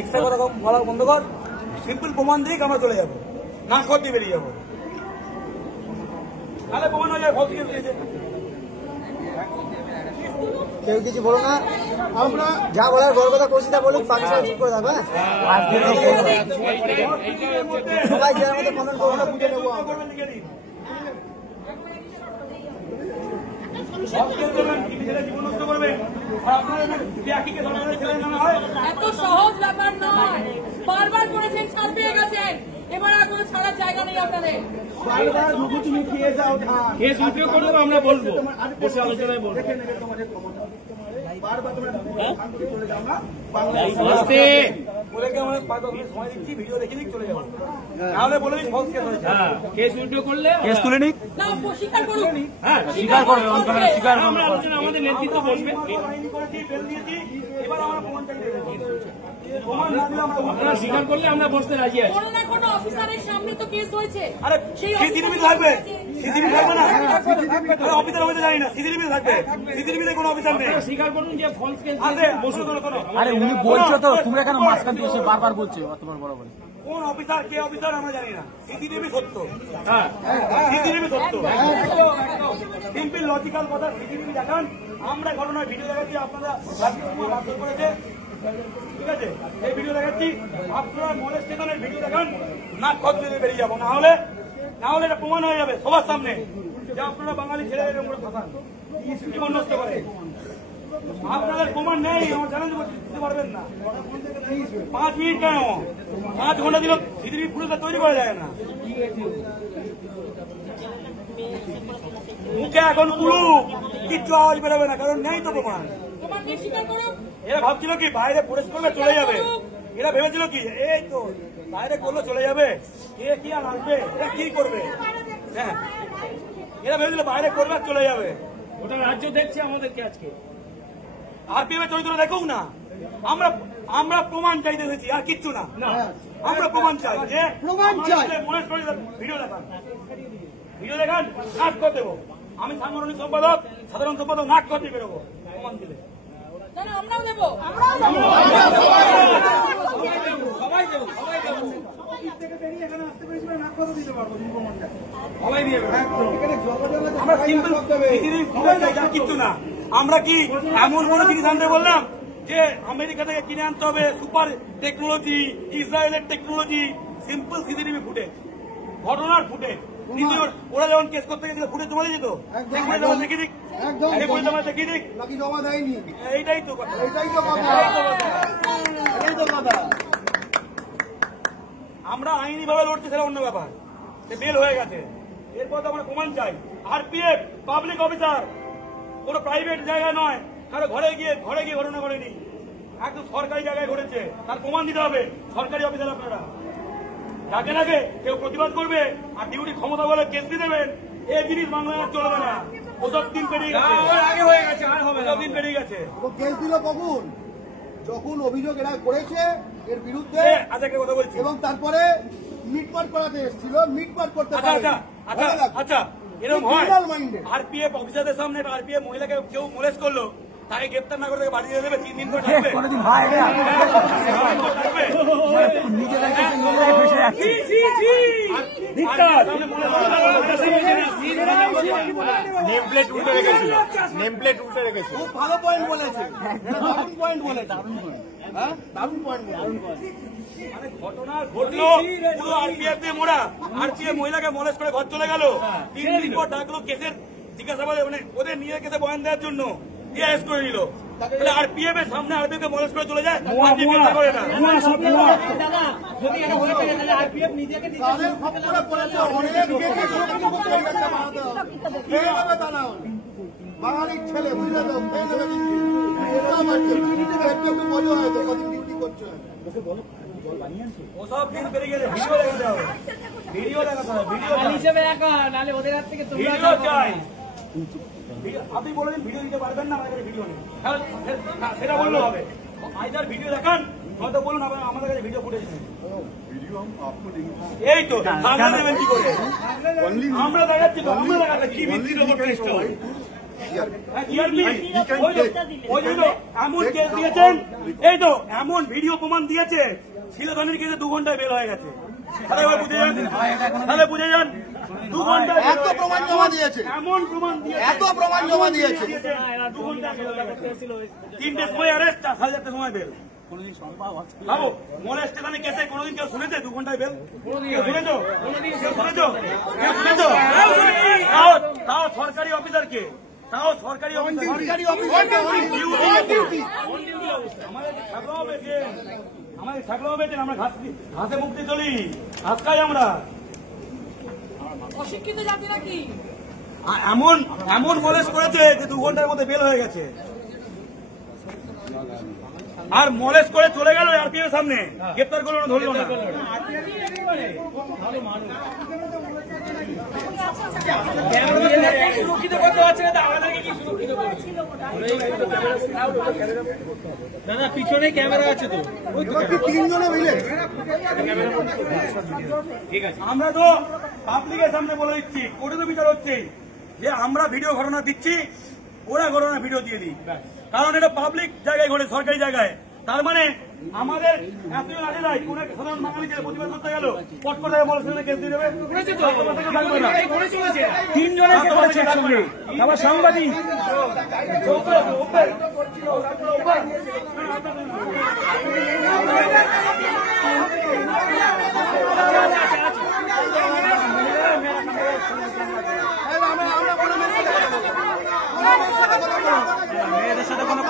এক্সট্রা কথা বলা বন্ধ কর, সিম্পল প্রমাণ দিক, আমরা চলে যাবো, না করতে বেরিয়ে যাবো, তাহলে প্রমাণ হয়ে যায়। কেউ কিছু বলো না, আমরা যা বলার বড় কথা করছি তা বলুন, পাকিস্তান ঠিক করে থাকবে। সবাই যার মধ্যে কমেন্ট করবো না, বুঝে নেবো। এত সহজ ব্যাপার নয়, বারবার করেছেন, ছাড় পেয়ে গেছেন, এবার আর কোনো ছাড়ার জায়গা নেই আপনাদের। আমরা বলবো, বসে আলোচনায় বলবো। ভিডিও দেখে দিক, চলে যাবো, নাহলে বলে দিক ফলস কেস হয়েছে, কেস উল্টো করলে কেস তুলে নিক, স্বীকার করুন, হ্যাঁ স্বীকার করবে, স্বীকার করবে, আমাদের নেতৃত্ব বসবে। এবার আমরা প্রমাণ চাইতে, প্রমাণ না দিলে আমরা স্বীকার করলে আমরা বসতে রাজি আছি। কোনো না কোনো অফিসারের সামনে তো কেস হয়েছে। আরে সিসিটিভি থাকবে, সিসিটিভি থাকবে না, অফিসার হতে জানি না, সিসিটিভি থাকবে, সিসিটিভিতে কোনো অফিসার নেই। স্বীকার করুন যে ফলস কেস আছে, বসে শোনো। আরে উনি বলছো তো, তোমরা কেন মাঝখান দিয়ে এসে বারবার বলছো তোমার বড় বড়? কোন অফিসার কে অফিসার আমরা জানি না, সিসিটিভি সত্য, হ্যাঁ সিসিটিভি সত্য, সিম্পল লজিক্যাল কথা, সিসিটিভি দেখান। আমরা ঘটনার ভিডিও দেখাচ্ছি, আপনারা বাতিল করেছে, ঠিক আছে, এই ভিডিও দেখাচ্ছি, আপনারা মলেস্টেশনের ভিডিও দেখান, না খোঁজ দিতে বেরিয়ে যাবো, না হলে এটা প্রমাণ হয়ে যাবে সবার সামনে যে আপনারা বাঙালি ছেলেদের উপরে ফাঁসান, জীবন নষ্ট করে। আপনাদের প্রমাণ নেই, আমার চ্যালেঞ্জ দিতে পারবেন না। 5 মিনিট কেন, 5 ঘন্টা দিল সিসিটিভি ফুটেজ তৈরি করা যায় না। মুখে এখন পুরো কিচ্ছু আওয়াজ বেরোবে না, কারণ নেই তো প্রমাণ। এরা ভাবছিল কি বাইরে প্রবেশ করলে চলে যাবে, এরা ভেবেছিল কি এই তো বাইরে করলে চলে যাবে, কে কি আর আসবে, এরা কি করবে। হ্যাঁ, এরা ভেবেছিল বাইরে করবে আর চলে যাবে। ওটা রাজ্য দেখছে আমাদেরকে আজকে। আরপিএফ এর চরিত্র দেখুক না, আমরা প্রমাণ চাইতে এসেছি, আর কিচ্ছু না। আমরা প্রমাণ চাই, যে ভিডিও দেখান, ভিডিও দেখান, নাট করে দেবো। আমি সাংগঠনিক সম্পাদক, সাধারণ সম্পাদক, নাট করতে বেরোবো প্রমাণ দিলে। আমরাও দেবো, সবাই দেবো, আমরা সিম্পল কিচ্ছু না। আমরা কি এমন কোনো জিনিস আনতে বললাম যে আমেরিকা থেকে কিনে আনতে হবে সুপার টেকনোলজি, ইসরায়েলের টেকনোলজি? সিম্পল সিসিটিভি ফুটেজ, ঘটনার ফুটেজ। ওরা যখন কেস করতে গেছিল ফুটেজ জমা দিয়ে যেত, দেখি দিক, দেখি দিক, জমা দেয়নি। এইটাই তো কথা, এটাই তো কথা। আমরা আইনি ভাবে লড়ছি, সেটা অন্য ব্যাপার, সে বেল হয়ে গেছে। এরপর তো আমরা প্রমাণ চাই। আরপিএফ পাবলিক অফিসার, কোনো প্রাইভেট জায়গায় নয়, কারো ঘরে গিয়ে ঘটনা করেনি, একদম সরকারি জায়গায় ঘটেছে, তার প্রমাণ দিতে হবে। সরকারি অফিসার আপনারা যাকে নাকে কেউ প্রতিবাদ করবে আর ডিউটি ক্ষমতা বলে কেস দিয়ে দেবেন, এই জিনিস বাংলায় আর চলবে না। ওসব দিন পেরিয়ে গেছে, আগে হয়ে গেছে, আর হবে না, দিন পেরিয়ে গেছে। কেস দিল কখন? যখন অভিযোগ এরা করেছে এর বিরুদ্ধে, আচ্ছা কথা বলছি, এবং তারপরে মিটমাট করাতে এসেছিল, মিটমাট করতে আচ্ছা এরকম হয়। আরপিএফ অফিসারদের সামনে আরপিএফ মহিলাকে কেউ মোলেস্ট করলো, তাকে গ্রেপ্তার না করে তাকে বাড়ি দিয়ে দেবে, 3 দিন করে থাকবে। নেমপ্লেট উল্টে রেখেছিল, নেমপ্লেট উল্টে রেখেছিল। খুব ভালো পয়েন্ট বলেছে, দারুণ পয়েন্ট বলেছে, হ্যাঁ দারুণ পয়েন্ট বলেছে। ঘটনা ঘটলো পুরো আরপিএফ দিয়ে মোড়া, আরপিএফ মহিলাকে মোলেস্ট করে ঘর চলে গেল, 3 দিন পর ডাকলো কেসের জিজ্ঞাসাবাদে, মানে ওদের নিয়ে কেসে বয়ান দেওয়ার জন্য ডিএস করে নিল। আরপিএফ এর সামনে আরপিএফ কে মোলেস্ট করে চলে যায়, করে না। বাঙালির ছেলে বুঝলে তো, ওসব দিন পেরিয়ে গেলে ভিডিও দেখাতে হবে, ভিডিও চাই। আপনি বলবেন ভিডিও দিতে পারবেন না, আমাদের ভিডিও নেই, সেটা বললেও হবে। আইদার ভিডিও দেখান, হয়তো বলুন আমাদের কাছে ভিডিও ফুটেজ নেই। এই তো দেবেন কি করে? আমরা দেখাচ্ছি তো, আমরা দেখাচ্ছি কি ভিত্তির উপর টেস্ট হয়। এমন কেস দিয়েছেন, এই তো এমন ভিডিও প্রমাণ দিয়েছে, শিলাধনের কেসে 2 ঘন্টায় বের হয়ে গেছে। তাহলে বুঝে যান 2 ঘন্টায় এত প্রমাণ জমা দিয়েছে, এমন প্রমাণ দিয়েছে, এত প্রমাণ জমা দিয়েছে। 2 ঘন্টা 3টে সময় অ্যারেস্ট, 4,000 সময় বেল। বাবু মোলেস্টেশনে কেসে কোনোদিন কেউ শুনেছে 2 ঘন্টায় বেল? শুনেছো? তাও সরকারি অফিসারকে, তাও সরকারি অফিসার, আমাদের থাকলেও বেছেন। আমরা ঘাসে মুক্তি চলি, ঘাস খাই আমরা। অশিক্ষিত জাতি নাকি? এমন মোলেস্ট করেছে যে 2 ঘন্টার মধ্যে বেল হয়ে গেছে, আর মোলেস্ট করে চলে গেল আরপিএফ সামনে, গ্রেপ্তার করলো না, ধরলো না। সুরক্ষিত করতে পারছে না, আমাদেরকে কি সুরক্ষিত করছে? দাদা পিছনে ক্যামেরা আছে তো, 3 জনে মিলে। ঠিক আছে, আমরা তো পাবলিকের সামনে বলে দিচ্ছি, কোর্টে তো বিচার হচ্ছে যে আমরা ভিডিও ঘটনা দিচ্ছি, ওরা ঘটনা ভিডিও দিয়ে দিই, কারণ এটা পাবলিক জায়গায় ঘটে, সরকারি জায়গায়। তার মানে আমাদের এতজন আসে নাই, কোন একটা সাধারণ বাঙালি ছেলে প্রতিবাদ করতে গেল, পট করে বলে কেস দিয়ে দেবে। 3 জনের করেছে একসঙ্গে, আবার সাংবাদিক মেয়েদের সাথে কোনো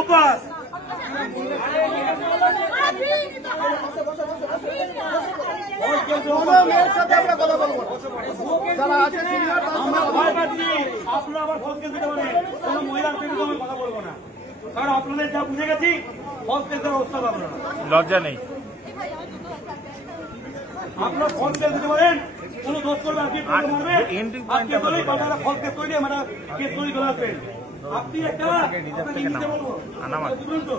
অভ্যাস কোনো মেয়ের সাথে আমরা কথা বলবো না। যারা আছে সিনিয়র আপনারা আবার ফলস কেস দিতে পারেন, কোনো মহিলার বিরুদ্ধে আমি কথা বলবো না, কারণ আপনাদের যা বুঝে গেছি ফলস কেসের অবস্থা পাবো না। লজ্জা নেই। আপনারা ফলস কেস দিতে পারেন, কোনো দোষ করবে আপনি মারবে, আপনি বলেই বাজারে ফলস কেস করে দিয়ে আমরা কেস করে চলে আসবেন। আপনি একটা আপনাকে ইংলিশে বলবো বুঝলেন তো,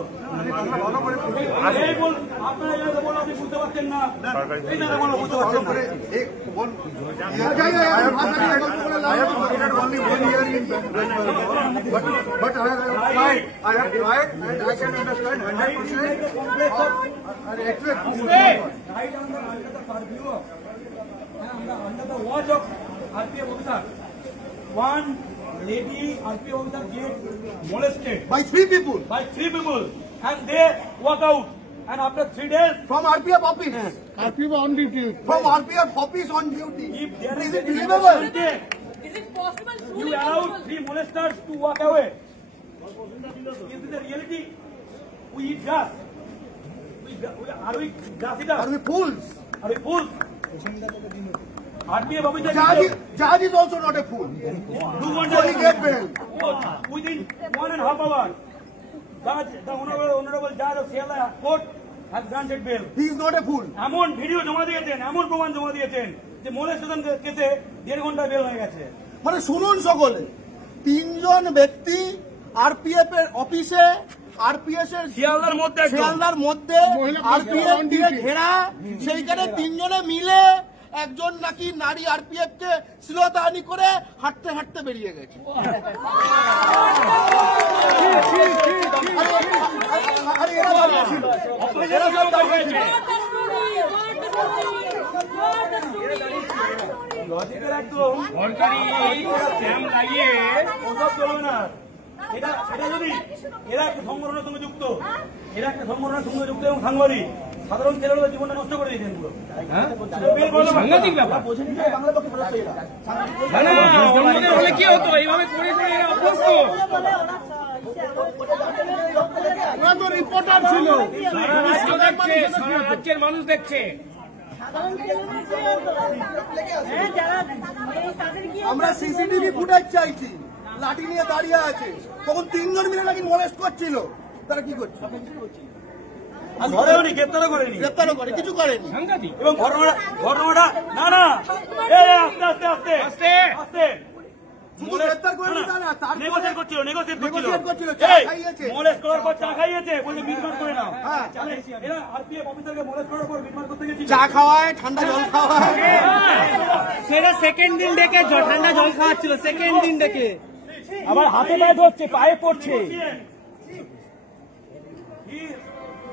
এই বল আপনারা এটা বলো আপনি বুঝতে পারছেন না, এই না বলো বুঝতে পারছেন না। I have completed only 1 year in but I have tried and I can understand 100%. And expect Right under the purview of and under the watch of RPF officer, one lady RPF officer gets molested by 3 people by 3 people and they walk out, and after 3 days from RPF office. RPF on duty. From RPF office on duty. if there Is is it any believable? mistake, Is it possible? you allow 3 molesters to walk away. Is it the reality? We eat grass. Are we grass eaters? Are we fools? Are we fools? RPF officer Judge is also not a fool. do want So he get bail. within 1.5 hours. The honorable judge of Seattle court has granted bail. He is not a fool. এমন ভিডিও জমা দিয়েছেন, এমন প্রমাণ জমা দিয়েছেন যে মোলেস্টেশন কেসে 1.5 ঘন্টা বেল হয়ে গেছে। মানে শুনুন সকলে, 3 জন ব্যক্তি আরপিএফ এর অফিসে, আরপিএস এর শিয়ালদার মধ্যে একদম। শিয়ালদার মধ্যে আরপিএফ দিয়ে ঘেরা, সেইখানে 3 জনে মিলে একজন নাকি নারী আরপিএফ কে শ্লীলতাহানি করে হাঁটতে হাঁটতে বেরিয়ে গেছে। আরে এরা দাঁড়িয়ে ছিল, এরা সব দাঁড়িয়ে ছিল। লজিক্যাল একদম সরকারি স্ট্যাম্প লাগিয়ে ওসব চলবে না। এটা যদি এরা একটা সংগঠনের সঙ্গে যুক্ত, এরা একটা সংগঠনের সঙ্গে যুক্ত এবং সাংবাদিক, সাধারণ ছেলেরা জীবনটা নষ্ট করে দিয়েছেন পুরো। সাংঘাতিক ব্যাপার। হলে কি হতো, এইভাবে করে করে এরা অভ্যস্ত। ওরা তো রিপোর্টার ছিল, সারা রাজ্যের মানুষ দেখছে। আমরা সিসিটিভি ফুটেজ চাইছি। লাঠি নিয়ে দাঁড়িয়ে আছে, তখন 3 জন মিলে নাকি মোলেস্ট করছিল। তারা কি করছে? ধরেও নি, গ্রেপ্তারও করেনি, গ্রেপ্তারও করে, কিছু করেনি। এবং ঘটনাটা না এই আস্তে আস্তে আস্তে আস্তে আস্তে শুধু গ্রেপ্তার করেনি তা না, তারপরে নেগোসিয়েট করছিল, চা খাইয়েছে। মোলেস্ট করার পর চা খাইয়েছে, বলে মিটমাট করে নাও। হ্যাঁ। এরা আরপিএফ অফিসারকে মোলেস্ট করার পর মিটমাট করতে গেছিল। চা খাওয়ায়, ঠান্ডা জল খাওয়ায়। সেটা সেকেন্ড দিন ডেকে ঠান্ডা জল খাওয়াচ্ছিল, সেকেন্ড দিন ডেকে আবার হাতে পায়ে ধরছে, পায়ে পড়ছে। He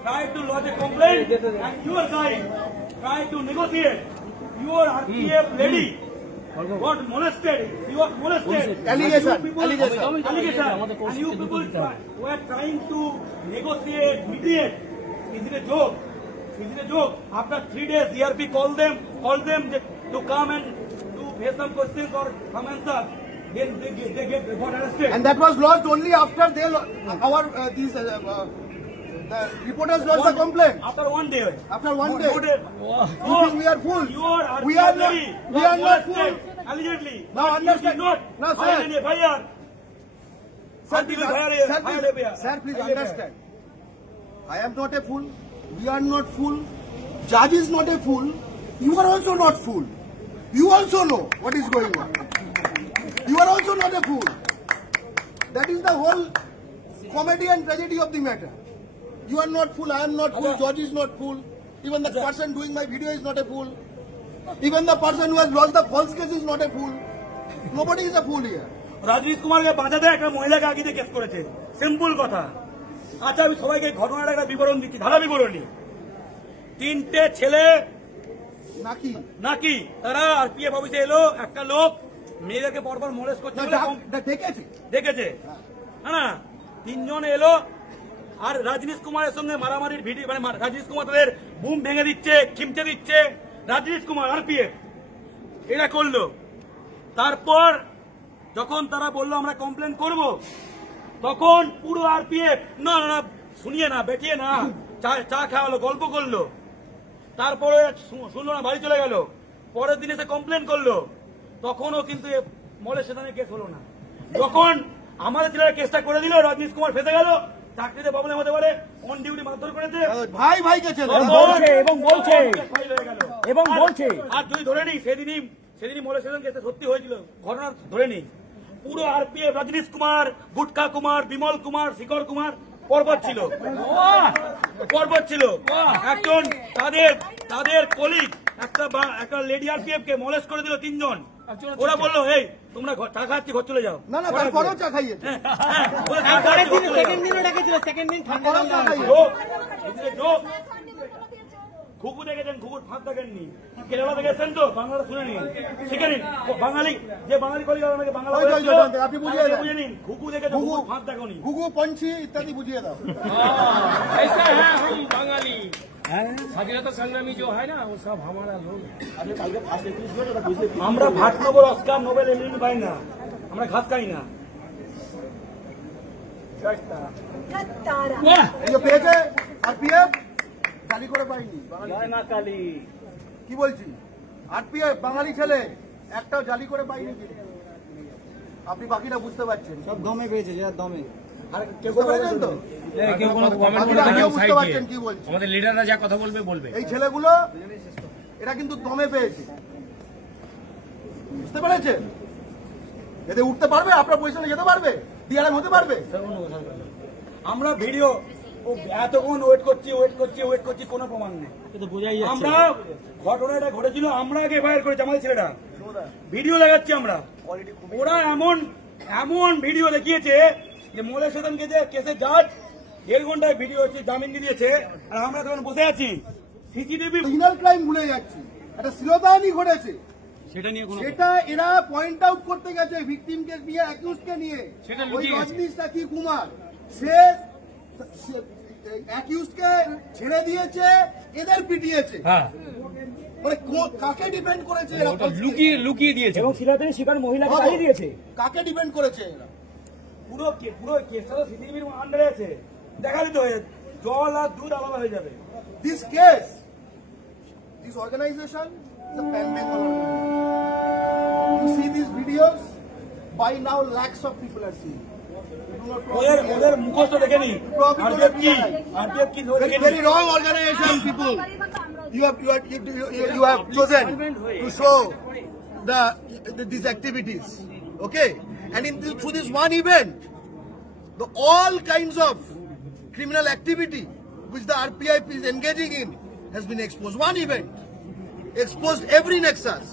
tried to lodge a complaint and your guy tried to negotiate. Your RPF lady got molested. She was molested. Allegation. And you people were trying to negotiate, mediate. Is it a joke? Is it a joke? After 3 days, ERP called them to come and to face some questions or some answers. Then they got arrested. And that was lodged only after they the reporters lodged the complaint. After 1 day. After 1 day. You think we are fools? We are not fools. Allegedly. Now understand. Now, sir. Sir, please understand. I am not a fool. We are not fool. Judge is not a fool. You are also not fool. You also know what is going on. You are also not a fool. That is the whole comedy and tragedy of the matter. You are not fool, I am not fool, George is not fool. Even the person doing my video is not a fool. Even the person who has lost the false case is not a fool. Nobody is a fool here. Rajneesh কুমারকে বাঁচাতে একটা মহিলাকে আগে কেস করেছে, সিম্পল কথা। আচ্ছা, আমি সবাইকে ঘটনাটা একটা বিবরণ দিচ্ছি, ধারা বিবরণী। 3টে ছেলে নাকি তারা আরপিএফ অফিসে এলো, একটা লোক মেয়েদেরকে পরপর মোলেস্ট করছে দেখেছে। না 3 জন এলো, আর রাজনীশ কুমারের সঙ্গে মারামারির ভিডিও, মানে রাজনীশ কুমার তাদের বুম ভেঙে দিচ্ছে, খিমচে দিচ্ছে। রাজনীশ কুমার আরপিএফ এটা করলো। তারপর যখন তারা বললো আমরা কমপ্লেন করব, তখন পুরো আরপিএফ না না শুনিয়ে না বেটিয়ে না চা খাওয়ালো, গল্প করলো, তারপরে শুনলো না, বাড়ি চলে গেল। পরের দিন এসে কমপ্লেন করলো, তখনও কিন্তু মলেস্টেশনের কেস হলো না। যখন আমাদের জেলার কেসটা করে দিল, রজনীশ কুমার ফেসে গেল, চাকরিতে প্রবলেম হতে পারে, অন ডিউটি মারধর করেছে, ভাই ভাইকে চেনে এবং বলছে আর যদি ধরে নিই সেদিনই মলেস্টেশন কেসটা সত্যি হয়েছিল, ঘটনা ধরে নিই, পুরো আরপিএফ রজনীশ কুমার, গুটকা কুমার, বিমল কুমার, শিখর কুমার পর্বত ছিল একজন, তাদের কলিগ একটা লেডি আরপিএফ কে মলেস্ট করে দিল 3 জন। ওরা বললো এই তোমরা চা খাচ্ছি, ঘর চলে যাও। না তারপরেও চা খাইয়েছে। ঘুঘু দেখেছেন, ঘুঘুর ফাঁক দেখেননি, কেরালা দেখেছেন তো, বাংলাটা শুনে নিন, শিখে নিন। বাঙালি কলিগ বাংলা আপনি বুঝিয়ে নিন, ঘুঘু দেখেছেন, ঘুঘুর ফাঁক দেখনি, ঘুঘু পঞ্চি ইত্যাদি বুঝিয়ে দাও। ऐसा है हम बंगाली স্বাধীনতা সংগ্রামী जो है ना वो सब हमारा लोग। আমরা ভাট নোবেল, অস্কার নোবেল এমনি পাই না, আমরা ঘাস খাই না। পেয়েছে আরপিএফ, গালি করে পাইনি। কি বলছি, আরপিএফ বাঙালি ছেলে, একটাও জালি করে পাইনি। আপনি বাকিটা বুঝতে পারছেন, সব দমে পেয়েছে, যার দমে। আর কেউ পারছেন তো, কেউ কোনো কমেন্ট করে বাকিটা না, বুঝতে পারছেন কি বলছি। আমাদের লিডাররা যা কথা বলবে এই ছেলেগুলো এরা কিন্তু দমে পেয়েছে, বুঝতে পেরেছে? এতে উঠতে পারবে, আপনার পজিশনে যেতে পারবে, ডিআরএম হতে পারবে। আমরা ভিডিও এতক্ষণ ওয়েট করছি, কোনো প্রমাণ নেই। আমরা ঘটনাটা ঘটেছিল, আমরা আগে এফআইআর করেছি, আমাদের ছেলেরা ভিডিও দেখাচ্ছি আমরা। ওরা এমন ভিডিও দেখিয়েছে যে মলেস্টেশনকে যে কেসে জাজ 1.5 ঘন্টায় ভিডিও হচ্ছে, জামিন দিয়েছে, আর আমরা তখন বসে আছি। সিসিটিভি ক্রিমিনাল ক্রাইম ভুলে যাচ্ছি, একটা শ্লীলতাহানি ঘটেছে, সেটা এরা পয়েন্ট আউট করতে গেছে ভিকটিমকে নিয়ে, অ্যাকিউজকে নিয়ে। ওই রজনীশ কি কুমার সে অ্যাকিউজকে ছেড়ে দিয়েছে, এদের পিটিয়েছে। মানে কাকে ডিপেন্ড করেছে এরা? লুকিয়ে দিয়েছে এবং শিকার মহিলাকে দাঁড়িয়ে দিয়েছে। কাকে ডিপেন্ড করেছে এরা? পুরো কেসটা তো সিসিটিভির আন্ডারে আছে, দেখা দিতে হয়ে জল আর দুধ আলাদা হয়ে যাবে। This case, this organization is a pan-Bengal organization. You see these videos, by now lakhs of people are seeing. ওদের মুখস্থ দেখে নি, আরপিএফ কি Very wrong organization, people. You have chosen to show these activities, okay? And through this one event, all kinds of criminal activity which the RPF is engaging in has been exposed. One event exposed every nexus,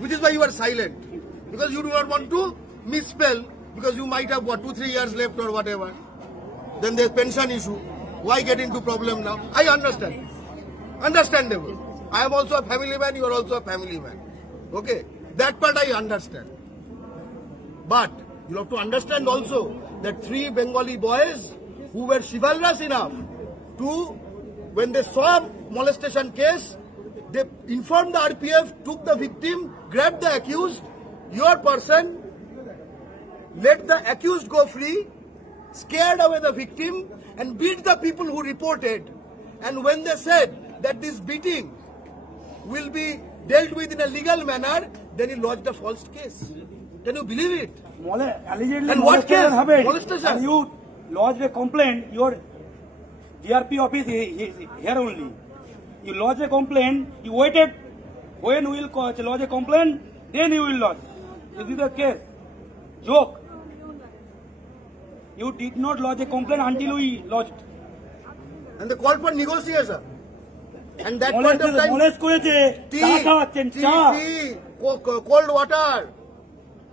which is why you are silent, because you do not want to misspell, because you might have 2-3 years left or whatever. Then there's pension issue. Why get into problem now? I understand. Understandable. I am also a family man, you are also a family man. Okay? That part I understand. But you have to understand also that 3 Bengali boys who were chivalrous enough to, when they saw molestation case, they informed the RPF, took the victim, grabbed the accused, your person, let the accused go free, scared away the victim, and beat the people who reported. And when they said that this beating will be dealt with in a legal manner, then he lodged a false case. Can you believe it? And what case? Molestation. And you lodged a complaint, your DRP office is here only. You lodge a complaint, you waited when we will lodge a complaint, then you will lodge. This is the case. Joke. You did not lodge a complaint until we lodged. And they called for negotiation. And that point of time, tea, cold water.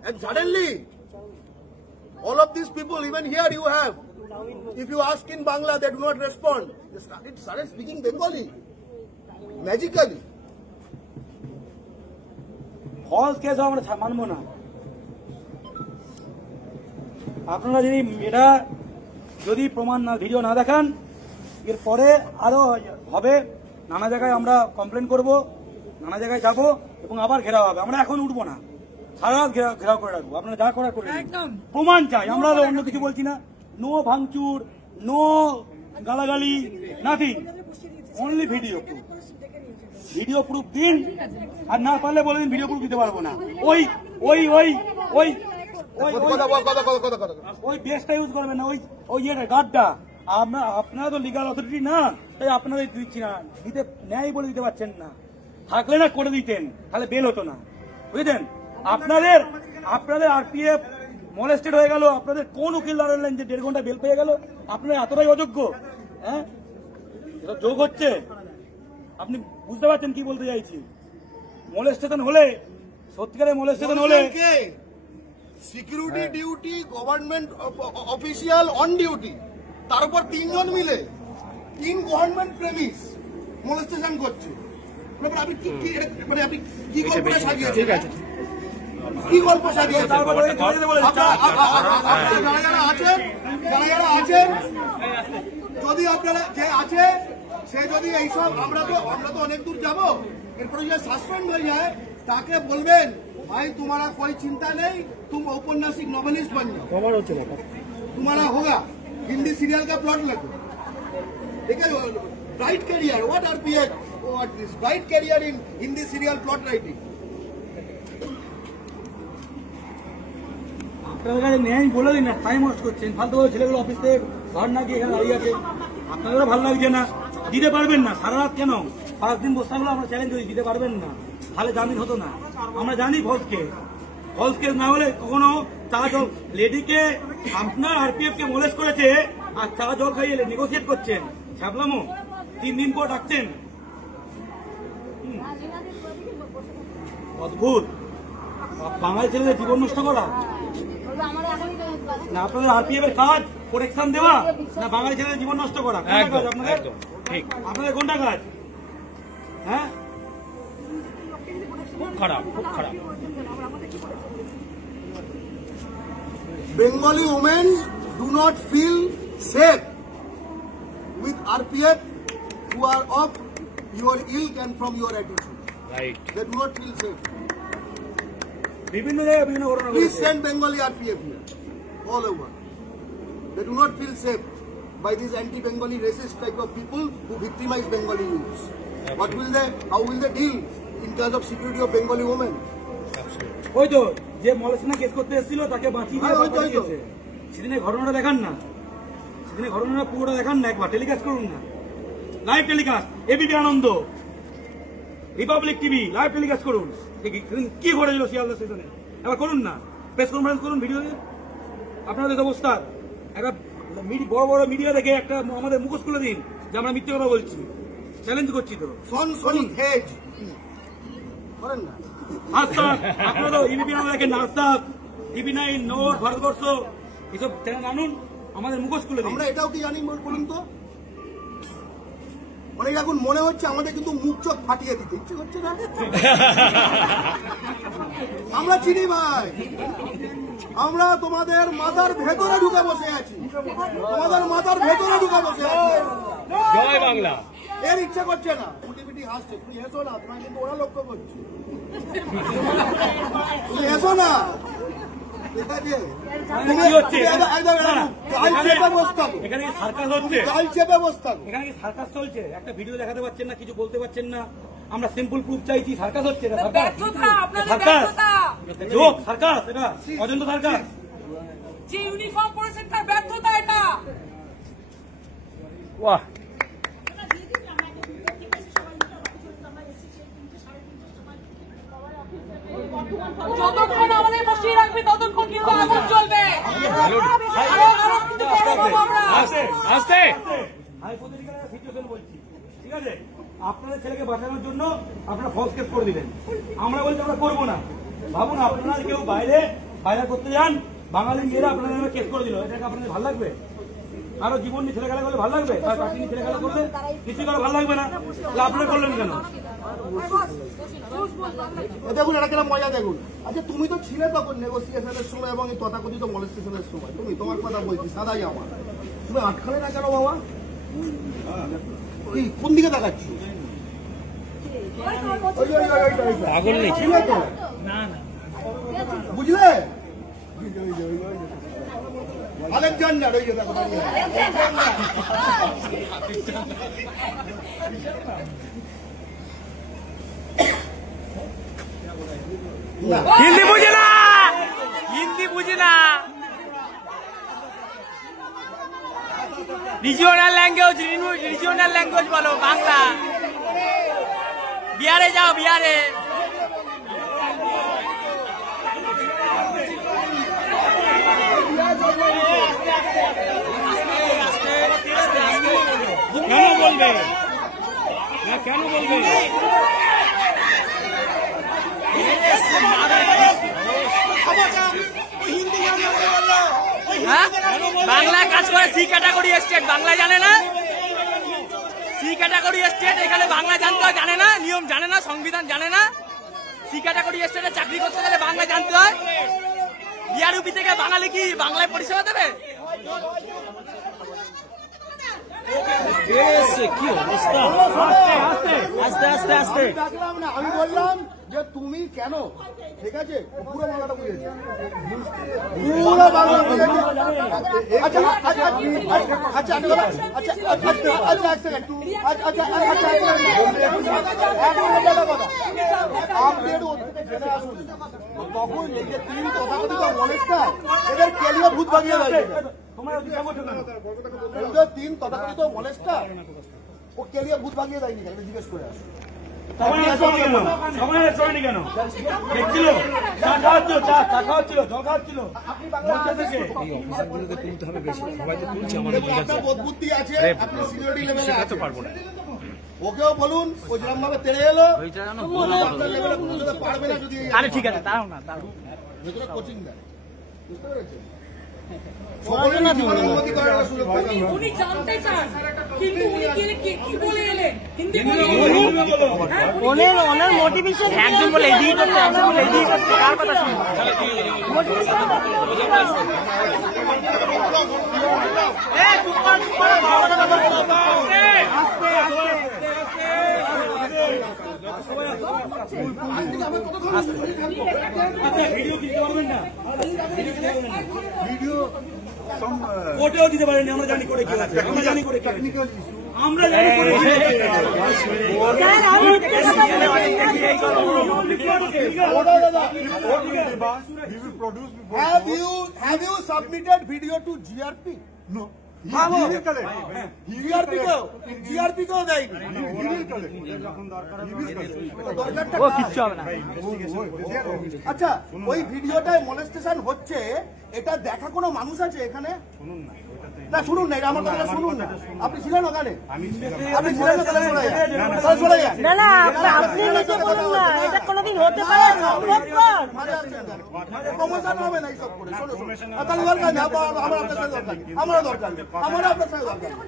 And suddenly, all of these people, even here you have, if you ask in Bangla, they do not respond. They started speaking Bengali. Magically. False case আমরা মানবো না। আপনারা যদি প্রমাণ না, ভিডিও না দেখান, এরপরে আরো হবে, নানা জায়গায় আমরা কমপ্লেন করব, নানা জায়গায় যাবো এবং আবার ঘেরাও হবে। আমরা এখন উঠবো না, সারা রাত ঘেরাও করে রাখবো, আপনারা যা করার করে নিন। একদম। প্রমাণ চাই, আমরা অন্য কিছু বলছি না। নো ভাঙচুর, নো গালাগালি, nothing, only video proof. Video proof দিন, আর না পারলে বলে দিন ভিডিও প্রুফ দিতে পারবো না। ওই ওই ওই ওই ওই বেসটা ইউজ করবেন না, ওই ইয়েটা গার্ডটা। আপনারা তো লিগাল অথরিটি না, তাই আপনাদের দিচ্ছি না, দিতে ন্যায় বলে দিতে পারছেন না। থাকলে না করে দিতেন, তাহলে বেল হতো না, বুঝলেন? আপনাদের আরপিএফ মলেস্টেড হয়ে গেল, আপনাদের কোন উকিল দাঁড়ালেন যে 1.5 ঘন্টা বেল পেয়ে গেল? আপনারা এতটাই অযোগ্য? হ্যাঁ, এটা যোগ হচ্ছে। আপনি বুঝতে পারছেন কি বলতে চাইছি? মলেস্টেশন হলে, সত্যিকারের মলেস্টেশন হলে security duty, government official on duty, তার উপর 3 জন মিলে 3 গভর্নমেন্ট প্রেমিস মোলেস্টেশন করছে। আপনি কি গল্পটা সাজিয়েছেন? ঠিক আছে, কি গল্প সাজিয়েছেন? যারা আছেন যদি আপনারা যে আছে সে যদি এইসব, আমরা তো অনেক দূর যাবো, এরপরে যদি সাসপেন্ড হয়ে যায় তাকে বলবেন भाई तुम्हारा कोई चिंता नहीं, तुम औपन्यासिक नॉवेलिस्ट बन जाओ, तुम्हारा होगा। हिंदी सीरियल का प्लॉट लगो, ठीक है? Bright career, what RPF, what this bright career in Hindi serial plot writing. আপনাদের কাছে ন্যায় বলে দিন না, টাইম ওয়েস্ট করছেন ফালতু করে। ছেলেগুলো অফিস থেকে ঘর না গিয়ে এখানে দাঁড়িয়ে আছে, আপনাদেরও ভালো লাগছে না, দিতে পারবেন না। সারা রাত কেন 5 দিন বসে থাকলেও আমরা চ্যালেঞ্জ করি, দিতে পারবেন না, তাহলে জামিন হতো না। আমরা জানি ফলস কেস না হলে কখনো চা জল, লেডিকে আপনার আরপিএফ কে মোলেস্ট করেছে আর চা জল খাইয়ে নেগোসিয়েট করছেন, ছাপলামো 3 দিন পর ডাকছেন। অদ্ভুত, বাঙালি ছেলেদের জীবন নষ্ট করা না আপনাদের আরপিএফ এর কাজ? প্রোটেকশন দেওয়া না বাঙালি ছেলেদের জীবন নষ্ট করা? কোনটা কাজ আপনাদের? আপনাদের কোনটা কাজ? হ্যাঁ, খুব খারাপ, খুব খারাপ। Bengali women do not feel safe with RPF who are of your ilk and from your attitude. Right. They do not feel safe. বিভিন্ন জায়গায় বিভিন্ন ঘটনা Please ঘটছে। send Bengali RPF here, all over. They do not feel safe by these anti-Bengali racist type of people who victimize Bengali youths. How will they deal in terms of security of Bengali women? ওই তো যে মলেস্টেশন কেস করতে এসেছিল তাকে বাঁচিয়ে দিয়ে বাড়ি গেছে। সেদিনের ঘটনাটা দেখান না, সেদিনের ঘটনাটা পুরোটা দেখান না, একবার টেলিকাস্ট করুন না, লাইভ টেলিকাস্ট, এবিপি আনন্দ, রিপাবলিক টিভি লাইভ টেলিকাস্ট করুন। কি ঘটেছিল শিয়ালদা স্টেশনে একবার করুন না, প্রেস কনফারেন্স করুন, ভিডিও দিয়ে আপনাদের অবস্থা। একটা বড় বড় মিডিয়া দেখে একটা আমাদের মুখোশ খুলে দিন যে আমরা মিথ্যে কথা বলছি, চ্যালেঞ্জ করছি। তো করেন না আপনারা ইবিপি দেখেন, নাস্তাক, টিভি9, নোট, ভারতবর্ষ, এসব চ্যানেল আনুন, আমাদের মুখোশ খুলে দিন। আমরা এটাও কি জানি বলুন তো? অনেক এখন মনে হচ্ছে আমাদের কিন্তু মুখ চোখ ফাটিয়ে দিতে ইচ্ছে করছে না। আমরা চিনি ভাই, আমরা তোমাদের মাথার ভেতরে ঢুকে বসে আছি, তোমাদের মাথার ভেতরে ঢুকে বসে আছি। জয় বাংলা। এর ইচ্ছা করছে না, কুটিপিটি হাসছে, তুমি হেসো না, তোমার কিন্তু ওরা লক্ষ্য করছে, তুমি হেসো না। কি হচ্ছে এখানে? সার্কাস হচ্ছে, এখানে কি সার্কাস চলছে? একটা ভিডিও দেখাতে পারছেন না, কিছু বলতে পারছেন না, আমরা সিম্পল প্রুফ চাইছি। সার্কাস হচ্ছে, সার্কাস, জোক, সার্কাস, এটা অজন্ত সার্কাস। যে ইউনিফর্ম পরেছেন তার ব্যর্থতা এটা। বাহ, যতক্ষণ আমাদের বসিয়ে রাখবে ততক্ষণ কিন্তু আগুন চলবে। আস্তে সিচুয়েশন বলছি, ঠিক আছে? আপনাদের ছেলেকে বাঁচানোর জন্য আপনারা ফলস কেস করে দিলেন, আমরা বলছি আমরা করবো না। ভাবুন আপনারা কেউ বাইরে করতে যান, বাঙালি মেয়েরা আপনাদের কেস করে দিল, এটাকে আপনাদের ভালো লাগবে? আরো জীবন নিয়ে ছেলে খেলা করলে ভালো লাগবে? তার চাকরি নিয়ে ছেলে খেলা করলে কিছু করে ভালো লাগবে না? আপনারা করলেন কেন? দেখুন এটা কেন মজা দেখুন। আচ্ছা তুমি তো ছিলে তখন নেগোসিয়েশনের সময় এবং এই তথাকথিত মলেস্টেশনের সময়, তুমি তোমার কথা বলছি সাদাই আমার, তুমি আটখানে না কেন বাবা? কোন দিকে তাকাচ্ছি? পাগল নেই ছিল তো? না না, স্ট্যান্ডার্ড ওই যে দেখো হিন্দি বুঝে না, হিন্দি বুঝে না। রিজিওনাল ল্যাঙ্গুয়েজ বলো, বাংলা। বিহারে যাও, বিহারে। কেন বলবে, কেন বলবে? বাংলায় কাজ করে সি ক্যাটাগরি স্টেট, বাংলা জানে না। সি ক্যাটাগরি স্টেট, এখানে বাংলা জানতে হয়, জানে না, নিয়ম জানে না, সংবিধান জানে না। সি ক্যাটাগরি স্টেটে চাকরি করতে গেলে বাংলা জানতে হয়। বিআরইউপি থেকে বাঙালি কি বাংলায় পরিষেবা দেবে? কি অবস্থা! আস্তে আস্তে আস্তে। ডাকলাম না, আমি বললাম যে তুমি কেন, ঠিক আছে, পুরো বাংলাটা বুঝেছি, পুরো বাংলা বুঝেছি। আচ্ছা আচ্ছা আচ্ছা আচ্ছা এক সেকেন্ড, আপনি একটু ওর থেকে জেনে আসুন। তখন এই যে তিন তথাকথিত মনেস্টার, এদের কেলিও ভূত ভাগিয়ে দেয়। তিন তথাকথিত মনেস্টার, ও কেলিও ভূত ভাগিয়ে দেয়নি, জিজ্ঞেস করে আসুন। সময় আসেনি কেন? দেখছিল চা খাওয়াচ্ছিল, চা খাওয়াচ্ছিল, জল খাওয়াচ্ছিল। বুদ্ধি আছে, আপনি সিনিয়রিটি লেভেলে আছে, পারবো না। ওকেও বলুন, ও যেরকম ভাবে তেড়ে এলো আপনার লেভেলে পৌঁছতে পারবে না যদি। আরে ঠিক আছে, দাঁড়াও না, দাঁড়াও। ভেতরে কোচিং দেয়, বুঝতে পেরেছেন? উনি জানতে চান, কিন্তু উনি কি বলে এলেন? হিন্দি বলে ওনার মোটিভেশন একজন বলে এদিকে করতে, একজন বলে এদিকে করতে, কার কথা শুনবো? Video, some কোর্টেও দিতে পারেনি, আমরা জানি করে কি আছে, আমরা জানি করে technical issue. আমরা জানি করে কি আছে। He will produce before. Have you submitted video to GRP? No. He will collect. GRP কেও দেয়নি। He will collect. ও কিচ্ছু হবে না। আচ্ছা, ওই ভিডিওটায় মলেস্টেশন হচ্ছে, এটা দেখা কোনো মানুষ আছে এখানে? না শুনুন না, এটা আমার কথা শুনুন না। আপনি ছিলেন ওখানে? আপনি ছিলেন না, তাহলে চলে যান। না না, আপনি নিজে বলুন না, এটা কোনোদিন হতে পারে সম্ভবপর? প্রমোশন হবে না এইসব করে। তাহলে দরকার নেই, আমার আপনার সাথে দরকার নেই, আমারও দরকার নেই, আমারও আপনার সাথে দরকার নেই,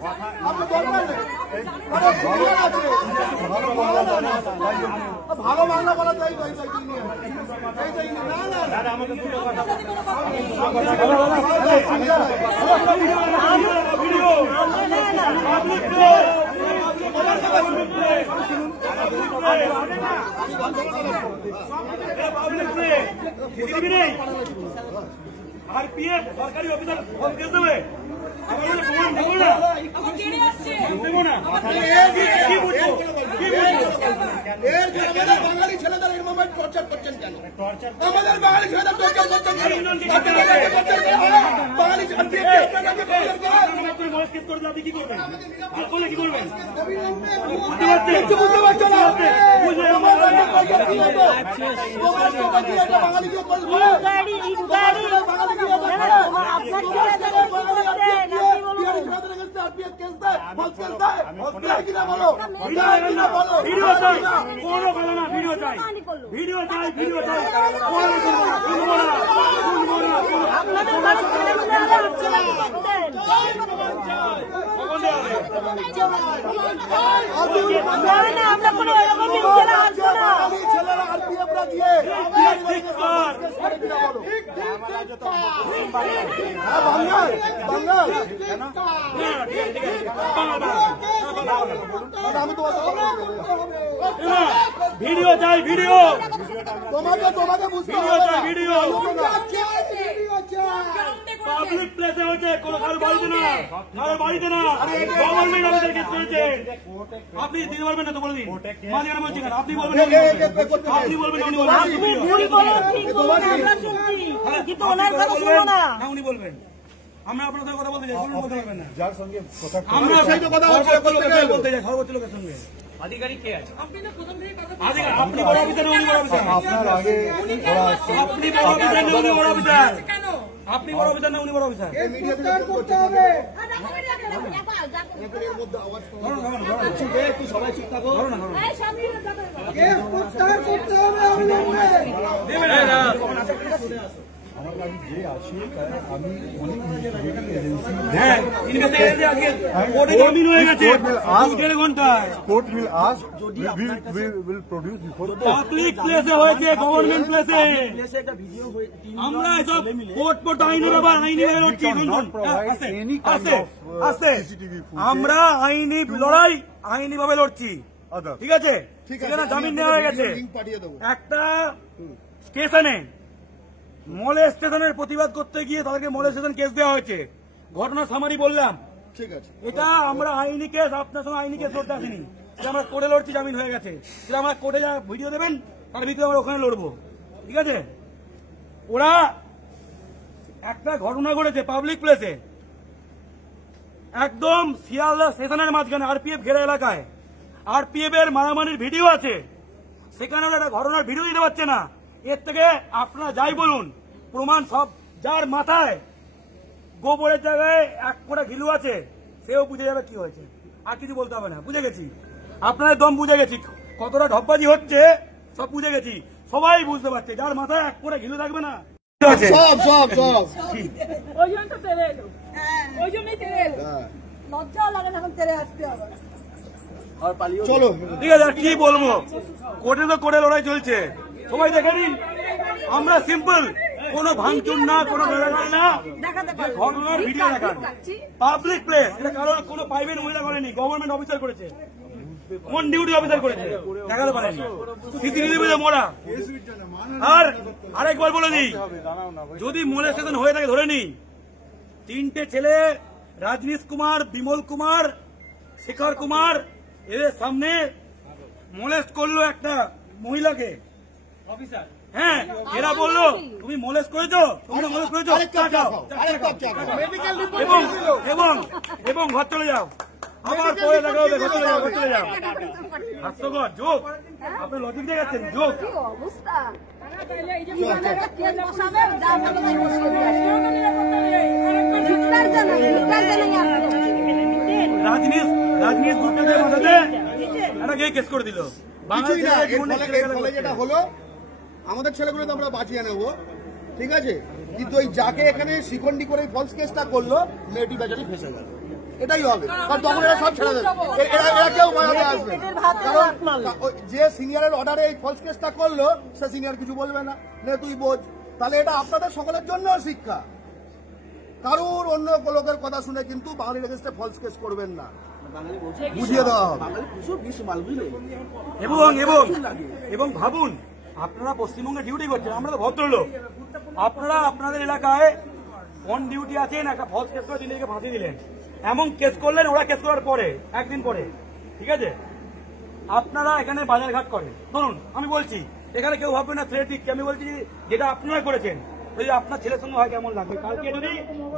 আপনার দরকার নেই। ভালো বাংলা বলা চাই, না আর পিএফ সরকারি অফিসার কেস দেবে, বাঙালি ছেলেদের এই মোমেন্ট টর্চার করছেন কেন? আমাদের বাঙালি ছেলেদের টর্চার করছেন কেন? বাঙালি কেস করে আপনি কি করবেন? আর করলে কি করবেন? বুঝতে পারছো না? ভিডিও চাই, কোনো বলো না, ভিডিও চাই, ভিডিও চাই, ভিডিও চাই, আমরা কোনো এরকম ছেলে আসবো না। ছেলেরা আর পিএফরা দিয়ে আমি ভিডিও চাই, ভিডিও তোমাকে বুঝতে ভিডিও চাই, ভিডিও পাবলিক প্লেসে হয়েছে, কোনো কারো বাড়িতে না, কারো বাড়িতে না, গভর্নমেন্ট অফিসার কেস করেছে। আপনি দিতে পারবেন না তো বলে দিন, মাঝখানে বলছি কেন? আপনি বলবেন, আপনি বলবেন, উনি বলবেন, আপনি ভুল বলেন, ঠিক বলেন, আমরা শুনছি, কিন্তু ওনার কথা শুনবো না। হ্যাঁ, উনি বলবেন। আমরা আপনার সাথে কথা বলতে চাই, বলুন, বলতে পারবেন না। যার সঙ্গে কথা আমরা সেই তো কথা বলতে চাই, সর্বোচ্চ লোকের সঙ্গে। আধিকারিক কে আছে? আপনি তো প্রথম থেকে কথা আপনি বড় অফিসার, উনি বড় অফিসার। আপনার আগে আপনি বড় অফিসার না, উনি বড় অফিসার। কেন? আপনি বড় অফিসার না, উনি বড় অফিসার। সবাই চুপ থাকো। আমার কাছে যে আছে আমি অনেক হ্যাঁ, ইনভেস্টিগেশন আজকে কোর্টে জামিন হয়ে গেছে 1.5 ঘন্টায়। Court will ask, will produce before court. Public প্লেসে হয়েছে, গভর্নমেন্ট প্লেসে। আমরা এসব কোর্ট পোর্ট আইনি ব্যাপার, আইনি ভাবে লড়ছি। আস্তে, আমরা আইনি লড়াই, আইনি ভাবে লড়ছি, ঠিক আছে? সেখানে জামিন নেওয়া হয়ে গেছে। একটা স্টেশনে মলেস্টেশনের প্রতিবাদ করতে গিয়ে তাদেরকে মলেস্টেশন কেস দেওয়া হয়েছে। ঘটনা সামারি বললাম, ঠিক আছে? এটা আমরা আইনি কেস, আপনার সঙ্গে আইনি কেস লড়তে আসিনি। সেটা আমরা কোর্টে লড়ছি, জামিন হয়ে গেছে। সেটা আমরা কোর্টে যা ভিডিও দেবেন তার ভিতরে আমরা ওখানে লড়বো, ঠিক আছে? ওরা একটা ঘটনা ঘটেছে পাবলিক প্লেসে, একদম শিয়ালদা স্টেশনের মাঝখানে আরপিএফ ঘেরা এলাকায়। আরপিএফ এর মারামারির ভিডিও আছে, সেখানে ওরা একটা ঘটনার ভিডিও দিতে পারছে না। এর থেকে আপনারা যাই বলুন, প্রমাণ সব, যার মাথায় গোবরের জায়গায় 1 কোটা ঘিলু আছে সেও বুঝে যাবে কি হয়েছে, আর কিছু বলতে হবে না। বুঝে গেছি, আপনাদের দম বুঝে গেছি, কতটা ঢপবাজি হচ্ছে সব বুঝে গেছি। সবাই বুঝতে পারছে, যার মাথায় 1 কোটা ঘিলু থাকবে না। ওই জন্য তো তেরে এলো, ওই জন্যই তেরে এলো, লজ্জাও লাগে না এখন তেরে আসতে হবে। চলো ঠিক আছে, আর কি বলবো, কোর্টে তো কোর্টে লড়াই চলছে, সবাই দেখে নিন। আমরা সিম্পল, কোনো ভাঙচুর না, কোনো বেড়াগাল না, ঘটনার ভিডিও দেখান। পাবলিক প্লেস, এটা কারণ কোনো প্রাইভেট মহিলা করেনি, গভর্নমেন্ট অফিসার করেছে, কোন ডিউটি অফিসার করেছে, দেখাতে পারেনি, সিসিটিভিতে মোড়া। আর আরেকবার বলে দিই, যদি মোলেস্টেশন হয়ে থাকে ধরে নিই, 3টে ছেলে, রাজনীশ কুমার, বিমল কুমার, শেখর কুমার, এদের সামনে মোলেস্ট করলো একটা মহিলাকে অফিসার। হ্যাঁ, এরা বললো তুমি মোলেস্ট করেছো, তোমরা মোলেস্ট করেছো, এবং ঘর চলে যাও, আবার পরে দেখা হবে, ঘর চলে যাও, ঘর চলে যাও। হাস্যকর যোগ, আপনি লজিক দিয়ে যাচ্ছেন, যোগ। রাজনীশ গুপ্তের মাথাতে একটা গিয়ে কেস করে দিল। যেটা হলো, আমাদের ছেলেগুলো তো আমরা বাঁচিয়ে নেবো, ঠিক আছে, কিন্তু ওই যাকে এখানে শিখন্ডি করে ফলস কেসটা করলো, মেয়েটি বেচারি ফেসে গেল, এটাই হবে। কারণ তখন এরা সব ছেড়ে দেবে, এরা কেউ বাঁচাতে আসবে। কারণ যে সিনিয়রের অর্ডারে এই ফলস কেসটা করলো, সে সিনিয়র কিছু বলবে না, নে তুই বোঝ। তাহলে এটা আপনাদের সকলের জন্য শিক্ষা, কারুর অন্য লোকের কথা শুনে কিন্তু বাঙালির এগেন্স্টে ফলস কেস করবেন না, বুঝিয়ে দেওয়া হবে। এবং ভাবুন, আপনারা পশ্চিমবঙ্গে ডিউটি করছেন, আমরা তো ভদ্রলোক, আপনারা আপনাদের এলাকায় অন ডিউটি আছেন, একটা ফলস কেস করে দিলে ফাঁসি দিলেন, এমন কেস করলেন, ওরা কেস করার পরে একদিন পরে, ঠিক আছে? আপনারা এখানে বাজারঘাট করেন, ধরুন আমি বলছি, এখানে কেউ ভাববে না থ্রেট দিচ্ছি, আমি বলছি যেটা আপনারা করেছেন, যদি আপনার ছেলের সঙ্গে হয় কেমন লাগবে? কালকে যদি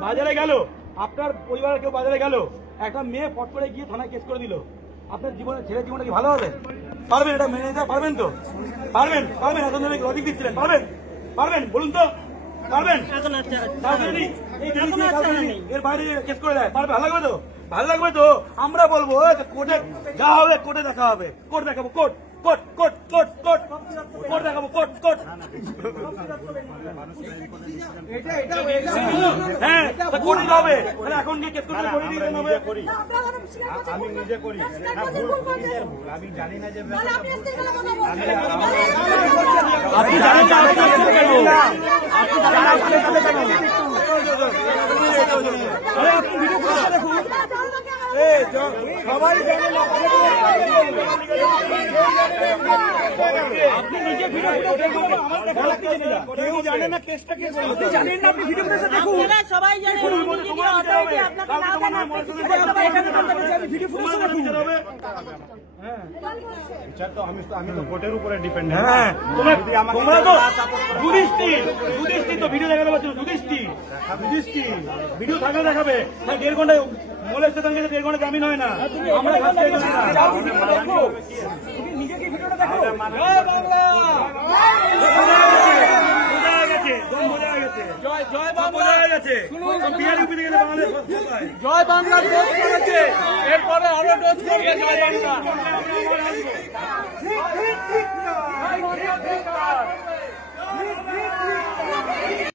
বাজারে গেল, আপনার পরিবারের কেউ বাজারে গেল, একটা মেয়ে ফট করে গিয়ে থানায় কেস করে দিল, আপনার জীবনে, ছেলের জীবনটা কি ভালো হবে? পারবেন এটা মেনে নিতে? পারবেন তো? পারবেন? এত লজিক দিচ্ছিলেন, পারবেন বলুন তো, পারবেন? এর বাইরে কেস করে দেয়, পারবে? ভালো লাগবে তো? ভালো লাগবে তো? আমরা বলবো কোর্টে যা হবে, কোর্টে দেখা হবে, কোর্ট দেখাবো, কোর্ট দেখাবো, কোর্ট। হ্যাঁ, কোর্টে যাবে, এখন গিয়ে কেস করতে করে দিতে হবে। আমি নিজে করি, আমি জানি না যে সবাই জানে না আপনি নিজে ভিডিও কেউ জানে না কেসটা কে আপনি জানেন না, আপনি ভিডিও করেছে দেখুন। আপনারা সবাই জানেন আপনাকে না জানা ভিডিও ফুটেজ দেখুন। আমি তো কোর্টের উপরে ডিপেন্ড। হ্যাঁ তোমরা তো যুধিষ্ঠি তো ভিডিও দেখাতে পারছো, যুধিষ্ঠি ভিডিও থাকলে দেখাবে। 1.5 ঘন্টায় মোলেস্টেশন থেকে 1.5 ঘন্টা জামিন হয় না। আমরা নিজেকে ভিডিওটা দেখো। জয় বাংলা, জয় বাংলা গেছে। বিহারি থেকে বাংলাদেশ জয় বাংলা ডোজ করেছে, এরপরে আরো ডোজ করবে জয় বাংলা।